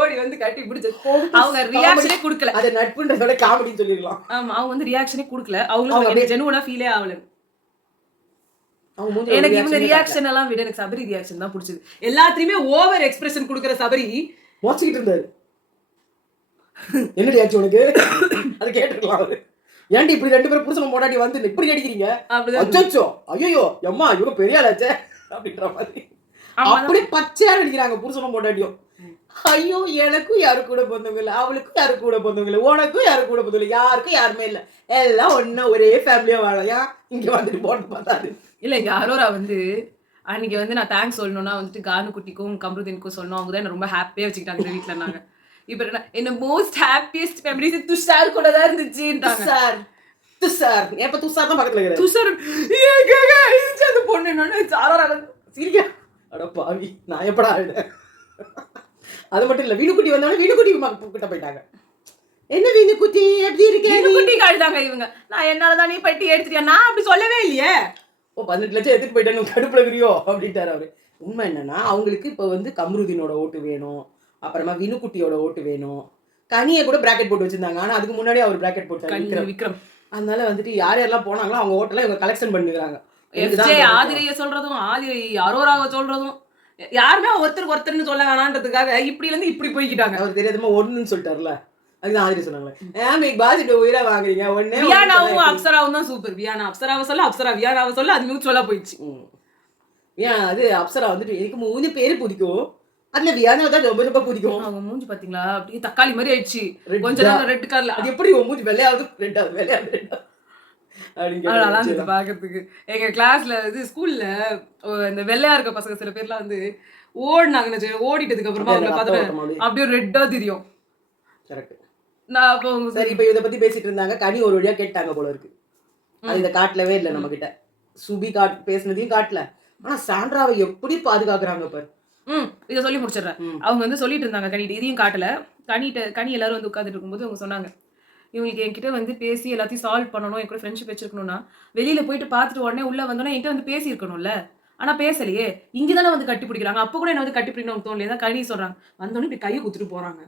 ஓடி வந்து கட்டி பிடிச்சது, அவங்க ரியாக்ஷனே கொடுக்கல. அது நட்புன்றதோட காமெடின்னு சொல்லிடலாம். ஆமா, அவங்க வந்து ரியாக்ஷனே கொடுக்கல. அவங்களுக்கு ஜெனுவனா ஃபீலே ஆகல. எனக்கு இவங்க ரியாக்ஷன் எல்லாம் விட எனக்கு சபரி ரியாக்ஷன் தான் பிடிச்சது. எல்லாத்தையுமே ஓவர் எக்ஸ்பிரஷன் கொடுக்குற சபரி மோச்சிக்கிட்டு இருந்தாரு. என்ன ரியாக்ஷன் உனக்கு? அது கேட்டுக்கலாம். அவரு ஏன்டி இப்படி 2 பேரும் புருஷன் போடாடி வந்து இப்படி அடிக்கிறீங்க? அச்சோ ஐயோ அம்மா இவங்க பெரிய ஆளாச்சே அப்படின்ற மாதிரி அப்படி பச்சையா அடிக்கிறாங்க புருஷனும் போட்டாட்டியும். ஐயோ எனக்கும் யாரும் கூட பிறந்தவங்க இல்லை, அவளுக்கும் யாரும் கூட பிறந்தவங்க இல்லை, உனக்கும் யாரும் கூட பிறந்தவங்க இல்லை, யாருக்கும் யாருமே இல்லை, எல்லாம் ஒன்னா ஒரே ஃபேமிலியா வாழையா இங்க வந்துட்டு போட்டு பார்த்தாரு. இல்ல யாரோரா வந்து அன்னைக்கு வந்து நான் தேங்க்ஸ் சொல்லணும்னா வந்துட்டு கானுக்குட்டிக்கும் கம்ருதீனுக்கும் சொன்னோம். அவங்க தான் என்ன ரொம்ப ஹாப்பியா வச்சுக்கிட்டாங்க இந்த வீட்டுல. நாங்க இப்ப என்ன மோஸ்ட் ஹாப்பியஸ்ட் மெமரிஸ் துஷார் கூட தான் இருந்துச்சுன்றாங்க. துஷார் எப்ப துஷார் தான் பக்கத்துல இருக்கிற துஷார் அந்த பொண்ணு என்னன்னு சாரா சிரிக்க. அட பாவி நான் எப்படா ஆயிடுறேன். அது மட்டும் இல்ல வீணுக்குட்டி வந்தாலும் வீணுக்குட்டி கிட்ட போயிட்டாங்க. என்ன வீணுக்குட்டி எப்படி இருக்கே? வீணுக்குட்டி காடுதாங்க இவங்க. நான் என்னாலதான் நீ பட்டி எடுத்துட்டியா? நான் அப்படி சொல்லவே இல்லையே. 18 லட்சம் எடுத்துட்டு போயிட்டேன்னு கடுப்புல இருக்கிறியோ அப்படின்ட்டாரு அவரு. உண்மை என்னன்னா அவங்களுக்கு இப்ப வந்து கம்ருதீனோட ஓட்டு வேணும், அப்புறமா வினுக்குட்டியோட ஓட்டு வேணும். கனியை கூட பிராக்கெட் போட்டு வச்சிருந்தாங்க, ஆனா அதுக்கு முன்னாடி அவர் பிராக்கெட் போட்டாரு விக்ரம். அதனால வந்துட்டு யார் யாரெல்லாம் போனாங்களோ அவங்க ஓட்டெல்லாம் இவங்க கலெக்ஷன் பண்ணிக்கிறாங்க. ஆதிரைய சொல்றதும் ஆதிரை அரோராவை சொல்றதும் யாருமே ஒருத்தர்னு சொல்ல வேணான்றதுக்காக இப்படில இருந்து இப்படி போய்கிட்டாங்க. அவர் தெரியாதமா ஒண்ணுன்னு சொல்லிட்டாருல, அதுதான் ஆதிரை சொன்னாங்களே பாசிட்ட உயிரா வாங்குறீங்க. ஒண்ணு வியானாவும் அப்சராவும் தான் சூப்பர். வியானா அப்சராவை சொல்ல, அப்சரா வியானாவை சொல்ல, அது மியூச்சுவலா போயிடுச்சு. ஏன் அது அப்சரா வந்துட்டு எனக்கு 3 பேரு பிடிக்கும், அதுல வியானா தான் ரொம்ப ரொம்ப பிடிக்கும். அவங்க மூஞ்சி பாத்தீங்களா அப்படியே தக்காளி மாதிரி ஆயிடுச்சு. கொஞ்ச நேரம் ரெட் கலர்ல. அது எப்படி மூஞ்சி வெள்ளையாவது ரெட்டாவது வெள்ளையாவது பாக்குறதுக்கு. எங்க கிளாஸ்ல இது ஸ்கூல்ல இந்த வெள்ளையா இருக்க பசங்க சில பேர்லாம் வந்து ஓடினாங்கன்னு ஓடிட்டதுக்கு அப்புறமா அவங்க பார்த்துட்டு அப்படியே ரெட்டா தெரியும். சரி இப்ப இதை பத்தி பேசிட்டு இருந்தாங்க. கனி ஒரு வழியா கேட்டாங்க போல இருக்கு. அது இதை காட்டலவே இல்லை நம்ம கிட்ட. சுபி பேசினதையும் காட்டல. ஆனா சாண்ட்ராவை எப்படி பாதுகாக்கிறாங்க பாரு. இதை சொல்லி முடிச்சிடுறேன். அவங்க வந்து சொல்லிட்டு இருந்தாங்க கனிட்டு, இதையும் காட்டல. கனி எல்லாரும் வந்து உட்காந்துட்டு இருக்கும்போது அவங்க சொன்னாங்க, இவங்களுக்கு என்கிட்ட வந்து பேசி எல்லாத்தையும் சால்வ் பண்ணணும், என் கூட ஃப்ரெண்ட்ஷிப் வச்சிருக்கணும்னா வெளியில போயிட்டு பார்த்துட்டு உடனே உள்ள வந்தோன்னா என்கிட்ட வந்து பேசி இருக்கணும்ல. ஆனா பேசலையே, இங்கதானே வந்து கட்டி பிடிக்கிறாங்க. அப்ப கூட என்ன வந்து கட்டி பிடிக்கணும்னு தோணலையே தான் கனி சொல்றாங்க. வந்தோடனே இப்படி கையை குத்துட்டு போறாங்க.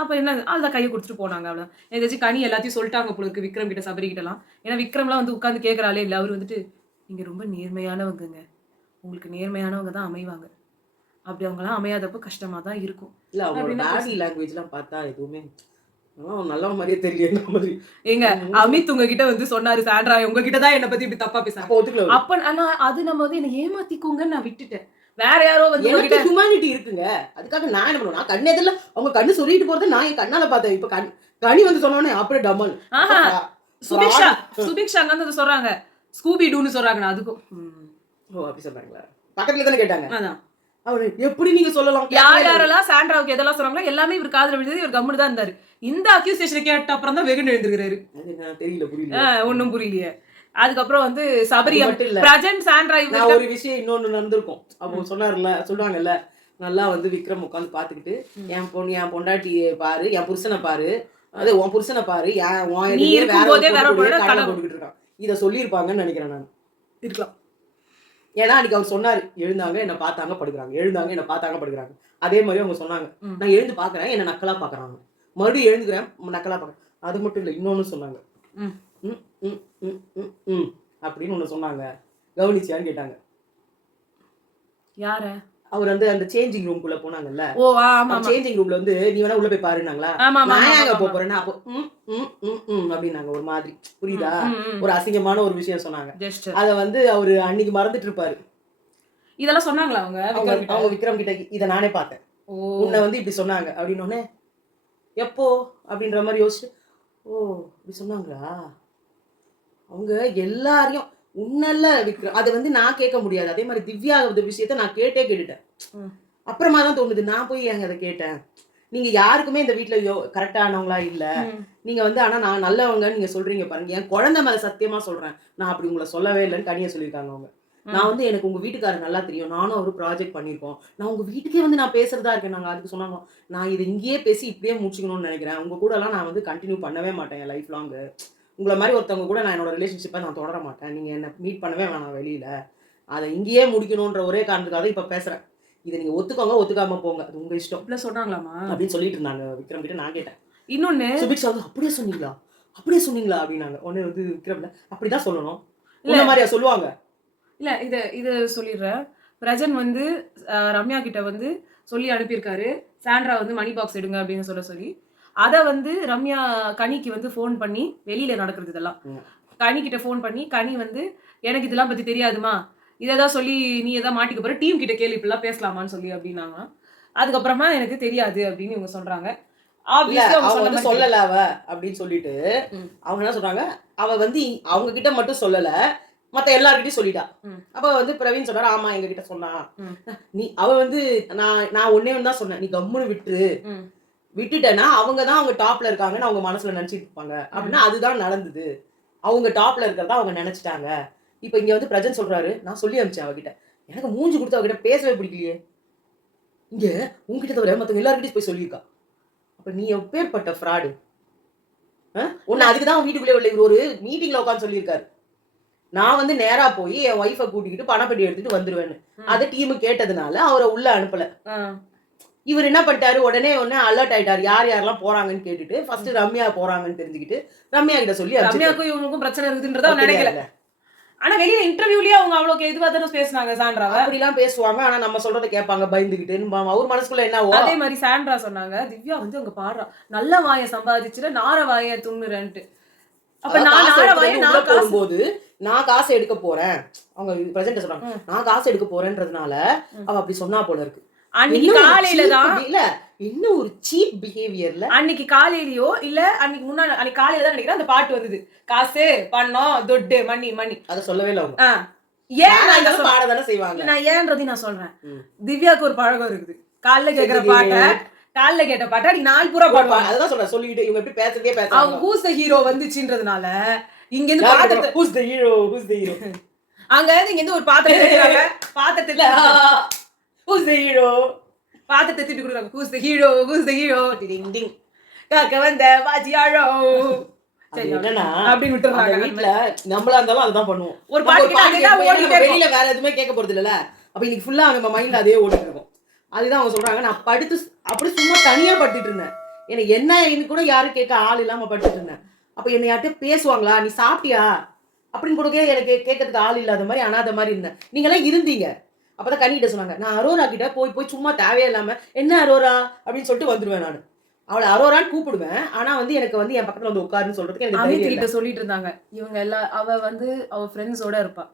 அப்ப என்ன அதுதான் கையை கொடுத்துட்டு போனாங்க. அவ்வளோ ஏதாச்சும் கனி எல்லாத்தையும் சொல்லிட்டாங்க போல இருக்கு விக்ரம் கிட்ட, சபரி கிட்டலாம். ஏன்னா விக்ரம்லாம் வந்து உட்காந்து கேட்கறாளே இல்லை. அவர் வந்துட்டு நீங்க ரொம்ப நேர்மையானவங்க, உங்களுக்கு நேர்மையானவங்க தான் அமைவாங்க, அப்படி அவங்கலாம் அமையாதப்போ கஷ்டமா தான் இருக்கும். இல்ல அவங்களோட பாடி லாங்குவேஜ்லாம் பார்த்தா எதுவுமே நல்ல மாதிரியே தெரியல மாதிரி. ஏங்க அமித் உங்ககிட்ட வந்து சொன்னாரு சாண்ட்ரா உங்ககிட்ட தான் என்ன பத்தி இப்படி தப்பா பேசுறாங்க. அப்ப ஆனா அது நம்ம வந்து என்ன ஏமாத்திக்கோங்கன்னு நான் விட்டுட்டேன். வேற யாரோ வந்து ஹியூமனிட்டி இருக்குங்க. அதுக்காக நான் என்ன பண்ணுவேன், கண்ணு எதிரில அவங்க கண்ணு சொல்லிட்டு போறதை நான் என் கண்ணால பார்த்தேன். இப்ப கனி வந்து சொன்னோன்னே அப்படியே டமல். சுபிக்ஷா வந்து சொல்றாங்க ஸ்கூபி டூன்னு சொல்றாங்க. அதுக்கும் அப்படி சொல்றாங்களா? பக்கத்துல தானே கேட்டாங்க. அதான் அவரு எப்படி நீங்க சொல்லலாம், யாரெல்லாம் சாண்ட்ராவுக்கு எதெல்லாம் சொல்றாங்களோ எல்லாமே இவர் காதுல விழுது. இவர் கம்முன்னு தான் இருந்தாரு. இந்த அக்யூசேஷன் கேட்ட அப்புறம் தான் வெகுன்னு எழுந்திருக்கிறாரு. தெரியல புரியல, ஒன்னும் புரியலையே. அதுக்கப்புறம் வந்து சபரி பிரஜன் சாண்ட்ரா நான் ஒரு விஷயம் இன்னொன்னு நடந்திருக்கும். அப்போ சொல்லுவாங்கல்ல நல்லா வந்து விக்ரம் உட்காந்து பாத்துக்கிட்டு என் பொண்டாட்டி பாரு, என் புருஷனை பாரு, அது உன் புருஷனை பாரு, போட்டுக்கிட்டு இருக்கான். இத சொல்லியிருப்பாங்கன்னு நினைக்கிறேன் நான். இருக்கலாம். ஏன்னா அன்னைக்கு அவர் சொன்னாரு, எழுந்தாங்க என்ன பார்த்தாங்க படுக்கிறாங்க, எழுந்தாங்க என்ன பார்த்தாங்க படுக்கிறாங்க. அதே மாதிரி அவங்க சொன்னாங்க, நான் எழுந்து பாக்குறேன் என்ன நக்கலா பாக்குறாங்க, மறுபடியும் எழுந்துக்கிறேன் நக்கலா பாக்குறேன். அது மட்டும் இல்லை இன்னொன்னு சொன்னாங்க, அப்படின்னு ஒண்ணு சொன்னாங்க. கவனிச்சியான்னு கேட்டாங்க. யார? அவர் வந்து அந்த சேஞ்சிங் ரூம் குள்ள போனாங்கல்ல, சேஞ்சிங் ரூம்ல வந்து நீ வேணா உள்ள போய் பாருனாங்களா, நான் எங்க போறேன்னா அப்போ அப்படின்னாங்க ஒரு மாதிரி. புரியுதா? ஒரு அசிங்கமான ஒரு விஷயம் சொன்னாங்க. அத வந்து அவரு அன்னைக்கு மறந்துட்டு இருப்பாரு. இதெல்லாம் சொன்னாங்களா அவங்க விக்ரம் கிட்ட? இத நானே பார்த்தேன், உன்னை வந்து இப்படி சொன்னாங்க அப்படின்னு. எப்போ அப்படின்ற மாதிரி யோசிச்சு, ஓ இப்படி சொன்னாங்களா? அவங்க எல்லாரையும் உன்னல்ல விக்ரம் அதை வந்து நான் கேட்க முடியாது. அதே மாதிரி திவ்யா விஷயத்த நான் கேட்டுட்டேன். அப்புறமா தான் தோணுது நான் போய் ஏங்க அதை கேட்டேன். நீங்க யாருக்குமே இந்த வீட்டுல கரெக்டானவங்களா இல்ல. நீங்க வந்து ஆனா நான் நல்லவங்க நீங்க சொல்றீங்க பாருங்க. என் குழந்தை மேல சத்தியமா சொல்றேன், நான் அப்படி உங்களை சொல்லவே இல்லைன்னு கனியா சொல்லியிருக்காங்க அவங்க. நான் வந்து எனக்கு உங்க வீட்டுக்காரர் நல்லா தெரியும், நானும் அவரு ப்ராஜெக்ட் பண்ணிருக்கோம், நான் உங்க வீட்டுக்கே வந்து நான் பேசுறதா இருக்கேன். நாங்க அதுக்கு சொன்னாங்க, நான் இதை இங்கேயே பேசி இப்படியே முடிச்சுக்கணும்னு நினைக்கிறேன். உங்க கூட எல்லாம் நான் வந்து கண்டினியூ பண்ணவே மாட்டேன் என் லைஃப் லாங். உங்களை மாதிரி ஒருத்தவங்க கூட நான் என்னோட ரிலேஷன்ஷிப்பை நான் தொடர மாட்டேன். நீங்க என்ன மீட் பண்ணவே வேணாம் வெளியில, அதை இங்கேயே முடிக்கணும்ன்ற ஒரே காரணத்துக்காக இப்ப பேசுறேன். இதை நீங்க ஒத்துக்கோங்க ஒத்துக்காம போங்க, அது உங்க இஷ்டம் சொன்னாங்களாமா அப்படின்னு சொல்லிட்டு இருந்தாங்க விக்ரம் கிட்ட. நான் கேட்டேன், இன்னொன்னு சுபிக்ஷா வந்து அப்படியே சொன்னீங்களா அப்படின்னாங்க. உடனே வந்து விக்ரம்ல அப்படிதான் சொல்லணும் இந்த மாதிரியா சொல்லுவாங்க. இல்ல இது சொல்லிடுறேன். பிரஜன் வந்து ரம்யா கிட்ட வந்து சொல்லி அனுப்பியிருக்காரு, சாண்ட்ரா வந்து மணி பாக்ஸ் எடுங்க அப்படின்னு சொல்லி. அதை வந்து ரம்யா கனிக்கு வந்து ஃபோன் பண்ணி வெளியில நடக்கிறது இதெல்லாம் கனி கிட்ட ஃபோன் பண்ணி, கனி வந்து எனக்கு இதெல்லாம் பத்தி தெரியாதுமா, இதைதான் சொல்லி நீ எதாவது மாட்டிக்க போற, டீம் கிட்ட கேள்வி இப்படிலாம் பேசலாமான்னு சொல்லி அப்படின்னாங்க. அதுக்கப்புறமா எனக்கு தெரியாது அப்படின்னு இவங்க சொல்றாங்க. இல்ல ஆப்வியஸ்லி அவங்க அவங்க சொன்ன வந்து மாதிரி சொல்லல அவ அப்படின்னு சொல்லிட்டு அவங்க என்ன சொல்றாங்க, அவ வந்து அவங்க கிட்ட மட்டும் சொல்லல, மத்த எல்லார்கிட்டயும் சொல்லிட்டா. அப்ப வந்து பிரவீன் சொல்றாரு, ஆமா எங்க கிட்ட சொன்னா. நீ அவ வந்து நான் ஒன்னே ஒன்னு தான் சொன்னேன், நீ கம்முன்னு விட்டுட்டேன்னா அவங்க தான் அவங்க டாப்ல இருக்காங்கன்னு அவங்க மனசுல நினைச்சிட்டு இருப்பாங்க அப்படின்னா அதுதான் நடந்தது. அவங்க டாப்ல இருக்கிறதா அவங்க நினைச்சிட்டாங்க. இப்ப இங்க வந்து பிரஜன் சொல்றாரு, நான் சொல்லி அனுப்பிச்சேன் அவகிட்ட, எனக்கு மூஞ்சி கொடுத்து அவகிட்ட பேசவே பிடிக்கலையே, இங்க உங்ககிட்ட தவிர மத்தவங்க எல்லார்கிட்டயும் போய் சொல்லியிருக்கா. அப்ப நீ எப்பேற்பட்ட ஃப்ராடு? ஒன்னு அதுக்கு தான் வீட்டுக்குள்ளே உள்ள இவர் ஒரு மீட்டிங்ல உட்காந்து சொல்லியிருக்காரு, நான் வந்து நேரா போய் என் ஒய்ஃபை கூட்டிக்கிட்டு பணப்பெட்டி எடுத்துட்டு வந்துருவேன்னு. அதை டீமு கேட்டதுனால அவரை உள்ள அனுப்பல. இவர் என்ன பண்ணிட்டாரு, உடனே அலர்ட் ஆயிட்டாரு, யார் யாரெல்லாம் போறாங்கன்னு கேட்டுட்டு ஃபர்ஸ்ட் ரம்யா போறாங்கன்னு தெரிஞ்சுக்கிட்டு ரம்யா கிட்ட சொல்லி ரம்யாக்கும் இவங்களுக்கும் பிரச்சனை இருக்குன்றத அவன் நினைக்கல. ஆனா வெளியில இன்டர்வியூலயே அவங்க அவ்வளவு இதுவா தானே பேசுனாங்க சாண்ட்ராவை. அப்படிலாம் பேசுவாங்க, ஆனா நம்ம சொல்றத கேட்பாங்க பயந்துகிட்டு. அவர் மனசுக்குள்ள என்னவோ அதே மாதிரி சாண்ட்ரா சொன்னாங்க, திவ்யா வந்து அங்க பாடுறா, நல்ல வாயை சம்பாதிச்சுட்டு நார வாயை துண்ணுறேன்ட்டு. அப்ப நான் நார வாயை நான் போகும்போது நான் காசு எடுக்க போறேன், அவங்க பிரசன்ட் சொல்றாங்க, நான் காசு எடுக்க போறேன்றதுனால அவ அப்படி சொன்னா போல இருக்கு. அன்னைக்கு காலையில தான் இல்ல என்ன ஒரு சீப் பிஹேவியர்ல, அன்னைக்கு காலையிலயோ இல்ல அன்னைக்கு முன்னாடி அன்னைக்கு காலையில தான் நினைக்கிறேன் அந்த பாட்டு வந்தது, காசு பணம் தொட்டு மணி மணி. அத சொல்லவே இல்ல அவங்க. ஏன் பாடதானே செய்வாங்க. நான் ஏன்றதையும் நான் சொல்றேன். திவ்யாக்கு ஒரு பழக்கம் இருக்குது, காலைல கேக்குற பாட்டை காலைல கேட்ட பாட்டா நீ நாள் பூரா பாடுவாங்க. அதான் சொல்றேன், சொல்லிட்டு இவங்க எப்படி பேசுறதே பேசுறாங்க. அவங்க ஹூஸ் தி ஹீரோ வந்துச்சுன்றதுனால இங்க இருந்து பாத்திரத்தை ஹூஸ் தி ஹீரோ அங்க இருந்து இங்க இருந்து ஒரு பாத்திரத்தை எடுக்கறாங்க, பாத்திரத்தை ஹூஸ் தி ஹீரோ பாத்திரத்தை திருப்பி கொடுக்குறாங்க, ஹூஸ் தி ஹீரோ டிங் டிங் காக்க வந்த வாஜியாரோ. சரி என்னன்னா அப்படி விட்டுறாங்க. வீட்ல நம்மளா இருந்தாலும் அதுதான் பண்ணுவோம். ஒரு பாட்டு கேட்டா வெளியில வேற எதுவுமே கேட்க போறது இல்லல, அப்ப இன்னைக்கு ஃபுல்லா நம்ம மைண்ட்ல அதே ஓடிட்டு இருக்கும். அதுதான் அவங்க சொல்றாங்க, நான் படுத்து அப்படி சும்மா தனியா படுத்துட்டு இருந்தேன், எனக்கு என்ன கூட யாரும் கேட்க ஆள் இல்லாம படுத்துட்டு இருந்தேன். அப்ப என்ன யார்கிட்ட பேசுவாங்களா, நீ சாப்பிட்டியா அப்படின்னு கூட எனக்கு கேட்கறதுக்கு ஆள் இல்லாத மாதிரி அனாத மாதிரி இருந்தேன். நீங்க எல்லாம் இருந்தீங்க. அப்பதான் கனிகிட்ட சொன்னாங்க, நான் அரோரா கிட்ட போய் சும்மா தேவையே இல்லாம என்ன அரோரா அப்படின்னு சொல்லிட்டு வந்துருவேன். நான் அவளை அரோரான்னு கூப்பிடுவேன், ஆனா வந்து எனக்கு வந்து என் பக்கத்துல வந்து உட்காருன்னு சொல்றதுக்கு எனக்கு அமித் கிட்ட சொல்லிட்டு இருந்தாங்க, இவங்க எல்லாம் அவ வந்து அவ ஃப்ரெண்ட்ஸோட இருப்பா,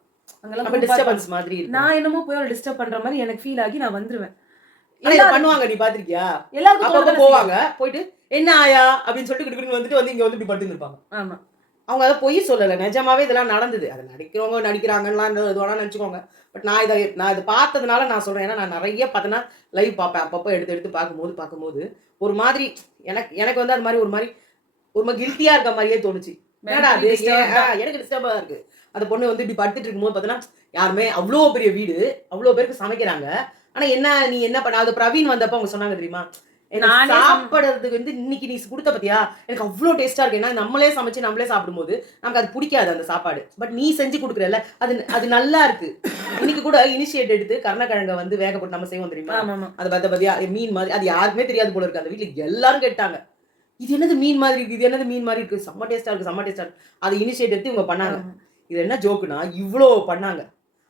அங்கெல்லாம் டிஸ்டர்பன்ஸ் மாதிரி. நான் என்னமோ போய் அவளை டிஸ்டர்ப் பண்ற மாதிரி எனக்கு ஃபீல் ஆகி நான் வந்துருவேன். பண்ணுவாங்க, நீ பாத்திருக்கியா? எல்லாருக்கும் போவாங்க, போயிட்டு என்ன ஆயா அப்படின்னு சொல்லிட்டு வந்துட்டு வந்து இங்க வந்து இப்படி படுத்து இருப்பாங்க. ஆமா, அவங்க அதை பொய் சொல்லலை, நிஜமாவே இதெல்லாம் நடந்தது. அதை நடிக்கிறவங்க நடிக்கிறாங்கலாம் எதுவானா நினச்சிக்கோங்க. பட் நான் இதை பார்த்ததுனால நான் சொல்கிறேன். ஏன்னா நான் நிறைய பார்த்தேன்னா லைவ் பார்ப்பேன், அப்பப்போ எடுத்து பார்க்கும்போது ஒரு மாதிரி எனக்கு வந்து அது மாதிரி ஒரு மாதிரி கில்ட்டியாக இருக்க மாதிரியே தோணுச்சு. என்னடா அது எனக்கு டிஸ்டர்பாக இருக்குது. அந்த பொண்ணு வந்து இப்படி படுத்துட்டு இருக்கும்போது பார்த்தீங்கன்னா யாருமே அவ்வளோ பெரிய வீடு, அவ்வளோ பேருக்கு சமைக்கிறாங்க. ஆனால் நீ என்ன பண்ண, அது பிரவீன் வந்தப்போ அவங்க சொன்னாங்க தெரியுமா, சாப்பிடுறதுக்கு வந்து இன்னைக்கு நீ கொடுத்த பத்தியா எனக்கு அவ்வளோ டேஸ்டா இருக்கு. ஏன்னா நம்மளே சமைச்சு நம்மளே சாப்பிடும்போது நமக்கு அது பிடிக்காது அந்த சாப்பாடு. பட் நீ செஞ்சு கொடுக்குறல அது நல்லா இருக்கு. இன்னைக்கு கூட இனிஷியேட் எடுத்து கருணக்கிழங்க வந்து வேக போட்டு நம்ம செய்வோம் தெரியுமா, அது பத்தியா மீன் மாதிரி, அது யாருக்குமே தெரியாது போல இருக்கு. அந்த வீட்டுல எல்லாரும் கேட்டாங்க, இது என்னது மீன் மாதிரி இருக்கு, இது என்னது மீன் மாதிரி இருக்கு, செம்ம டேஸ்டா இருக்கு. அது இனிஷியேட் எடுத்து இவங்க பண்ணாங்க. இது என்ன ஜோக்குனா இவ்வளோ பண்ணாங்க,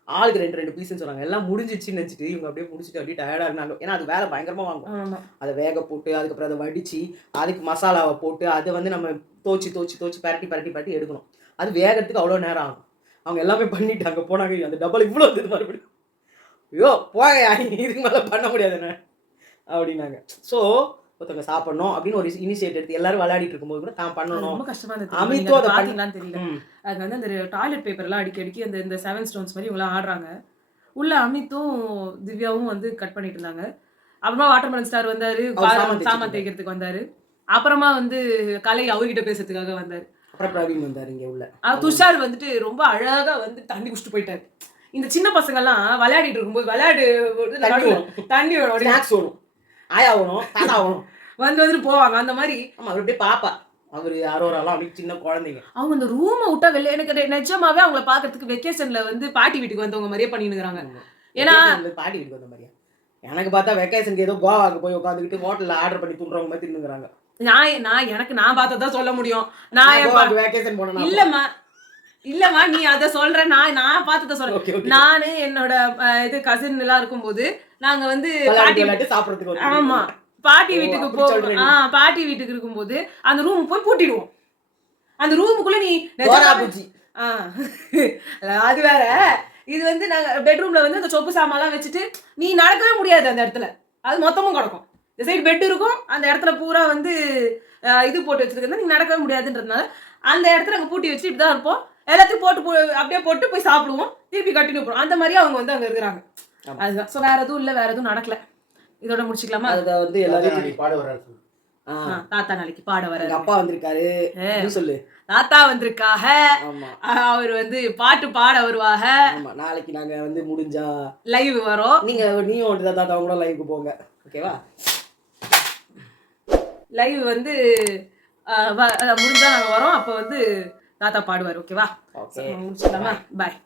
ஆளுக்கு 2 பீஸ்ன்னு சொன்னாங்க. எல்லாம் முடிஞ்சிச்சுன்னு நினைச்சிட்டு இவங்க அப்படியே முடிச்சுட்டு அப்படியே டயர்டா இருந்தாங்க. ஏன்னா அது வேலை பயங்கரமா வாங்கும். அதை வேக போட்டு அதுக்கப்புறம் அதை வடிச்சு அதுக்கு மசாலாவை போட்டு அதை வந்து நம்ம தோச்சு பரட்டி எடுக்கணும். அது வேகத்துக்கு அவ்வளோ நேரம் ஆகும். அவங்க எல்லாமே பண்ணிட்டாங்க, போனாங்க. அந்த டபுள் இவ்வளோ இருந்தது மறுபடியும். ஐயோ போக இதுக்கு மேலே பண்ண முடியாதுண்ணே அப்படின்னாங்க. ஸோ ஒருத்தவங்க சாப்பிடணும் அப்படின்னு ஒரு இனிஷியேட் எடுத்து எல்லாரும் விளையாடிட்டு இருக்கும்போது கூட தான் பண்ணணும். ரொம்ப கஷ்டமா இருந்தது. அமித்தோ அதை பாத்தீங்களான்னு தெரியல, அங்க வந்து அந்த டாய்லெட் பேப்பர் எல்லாம் அடிக்கி அந்த 7 ஸ்டோன்ஸ் மாதிரி இவங்க ஆடுறாங்க. உள்ள அமித்தும் திவ்யாவும் வந்து கட் பண்ணிட்டு இருந்தாங்க. அப்புறமா வாட்டர்மெலன் ஸ்டார் வந்தாரு, சாமான் தேய்க்கிறதுக்கு வந்தாரு. அப்புறமா வந்து கலை அவர்கிட்ட பேசுறதுக்காக வந்தாரு. அப்புறம் பிரவீன் வந்தாரு இங்க உள்ள. துஷார் வந்துட்டு ரொம்ப அழகா வந்து தண்ணி குடிச்சிட்டு போயிட்டாரு. இந்த சின்ன பசங்க எல்லாம் விளையாடிட்டு இருக்கும்போது தண்ணி வேணும், ஸ்நாக்ஸ் வேணும், ஆயா வேணும், தாத்தா வேணும், வந்துட்டு போவாங்க. அந்த மாதிரி ஆமா அவர் அப்படியே பாப்பா, அவரு அரோராலாம் அப்படி சின்ன குழந்தைங்க. அவங்க அந்த ரூமை விட்டா வெளில எனக்கு நிஜமாவே அவங்கள பாக்குறதுக்கு வெக்கேஷன்ல வந்து பாட்டி வீட்டுக்கு வந்தவங்க மாதிரியே பண்ணினுங்கிறாங்க. ஏன்னா பாட்டி வீட்டுக்கு வந்த மாதிரியா, எனக்கு பார்த்தா வெக்கேஷனுக்கு ஏதோ கோவாக்கு போய் உட்காந்துக்கிட்டு ஹோட்டல்ல ஆர்டர் பண்ணி தூண்டுறவங்க மாதிரி தின்னுங்கிறாங்க. நான் பார்த்ததான் சொல்ல முடியும். நான் வெக்கேஷன் போனேன். இல்லம்மா நீ அத சொல்ற, நான் பார்த்தத சொல்றேன். நானு என்னோட இது கசின் எல்லாம் இருக்கும்போது நாங்க வந்து பாட்டி சாப்பிடுறதுக்கு, ஆமா பாட்டி வீட்டுக்கு பாட்டி வீட்டுக்கு இருக்கும்போது அந்த ரூம் போய் பூட்டிடுவோம். அந்த ரூமுக்குள்ள நீ அது வேற. இது வந்து நாங்க பெட்ரூம்ல வந்து அந்த சொப்பு சாமான்லாம் வச்சுட்டு நீ நடக்கவே முடியாது அந்த இடத்துல. அது மொத்தமும் கிடக்கும். இந்த சைடு பெட் இருக்கும், அந்த இடத்துல பூரா வந்து இது போட்டு வச்சிருக்கிறது நீங்க நடக்கவே முடியாதுன்றதுனால அந்த இடத்துல அங்கே பூட்டி வச்சு இப்படிதான் இருப்போம். எல்லாத்தையும் அப்படியே போட்டு போய் சாப்பிடுவோம், திருப்பி கண்டினியூ பண்ணுவோம். அந்த மாதிரியே அவங்க வந்து அங்கே இருக்கிறாங்க. அதுதான். ஸோ வேற எதுவும் இல்லை, வேற எதுவும் நடக்கல. இதோட முடிச்சுக்கலாமா? அதை வந்து எல்லாரும் தாத்தா நாளைக்கு பாட வர, அப்பா வந்திருக்காரு சொல்லு, தாத்தா வந்திருக்காக, அவர் வந்து பாட்டு பாட வருவாங்க. நாளைக்கு நாங்க வந்து முடிஞ்சா லைவ் வரோம். நீயும் வந்து தாத்தா கூட லைவுக்கு போங்க, ஓகேவா? லைவ் வந்து முடிஞ்சா நாங்க வரோம், அப்போ வந்து தாத்தா பாடுவார், ஓகேவா? முடிச்சுக்கலாமா? பாய்.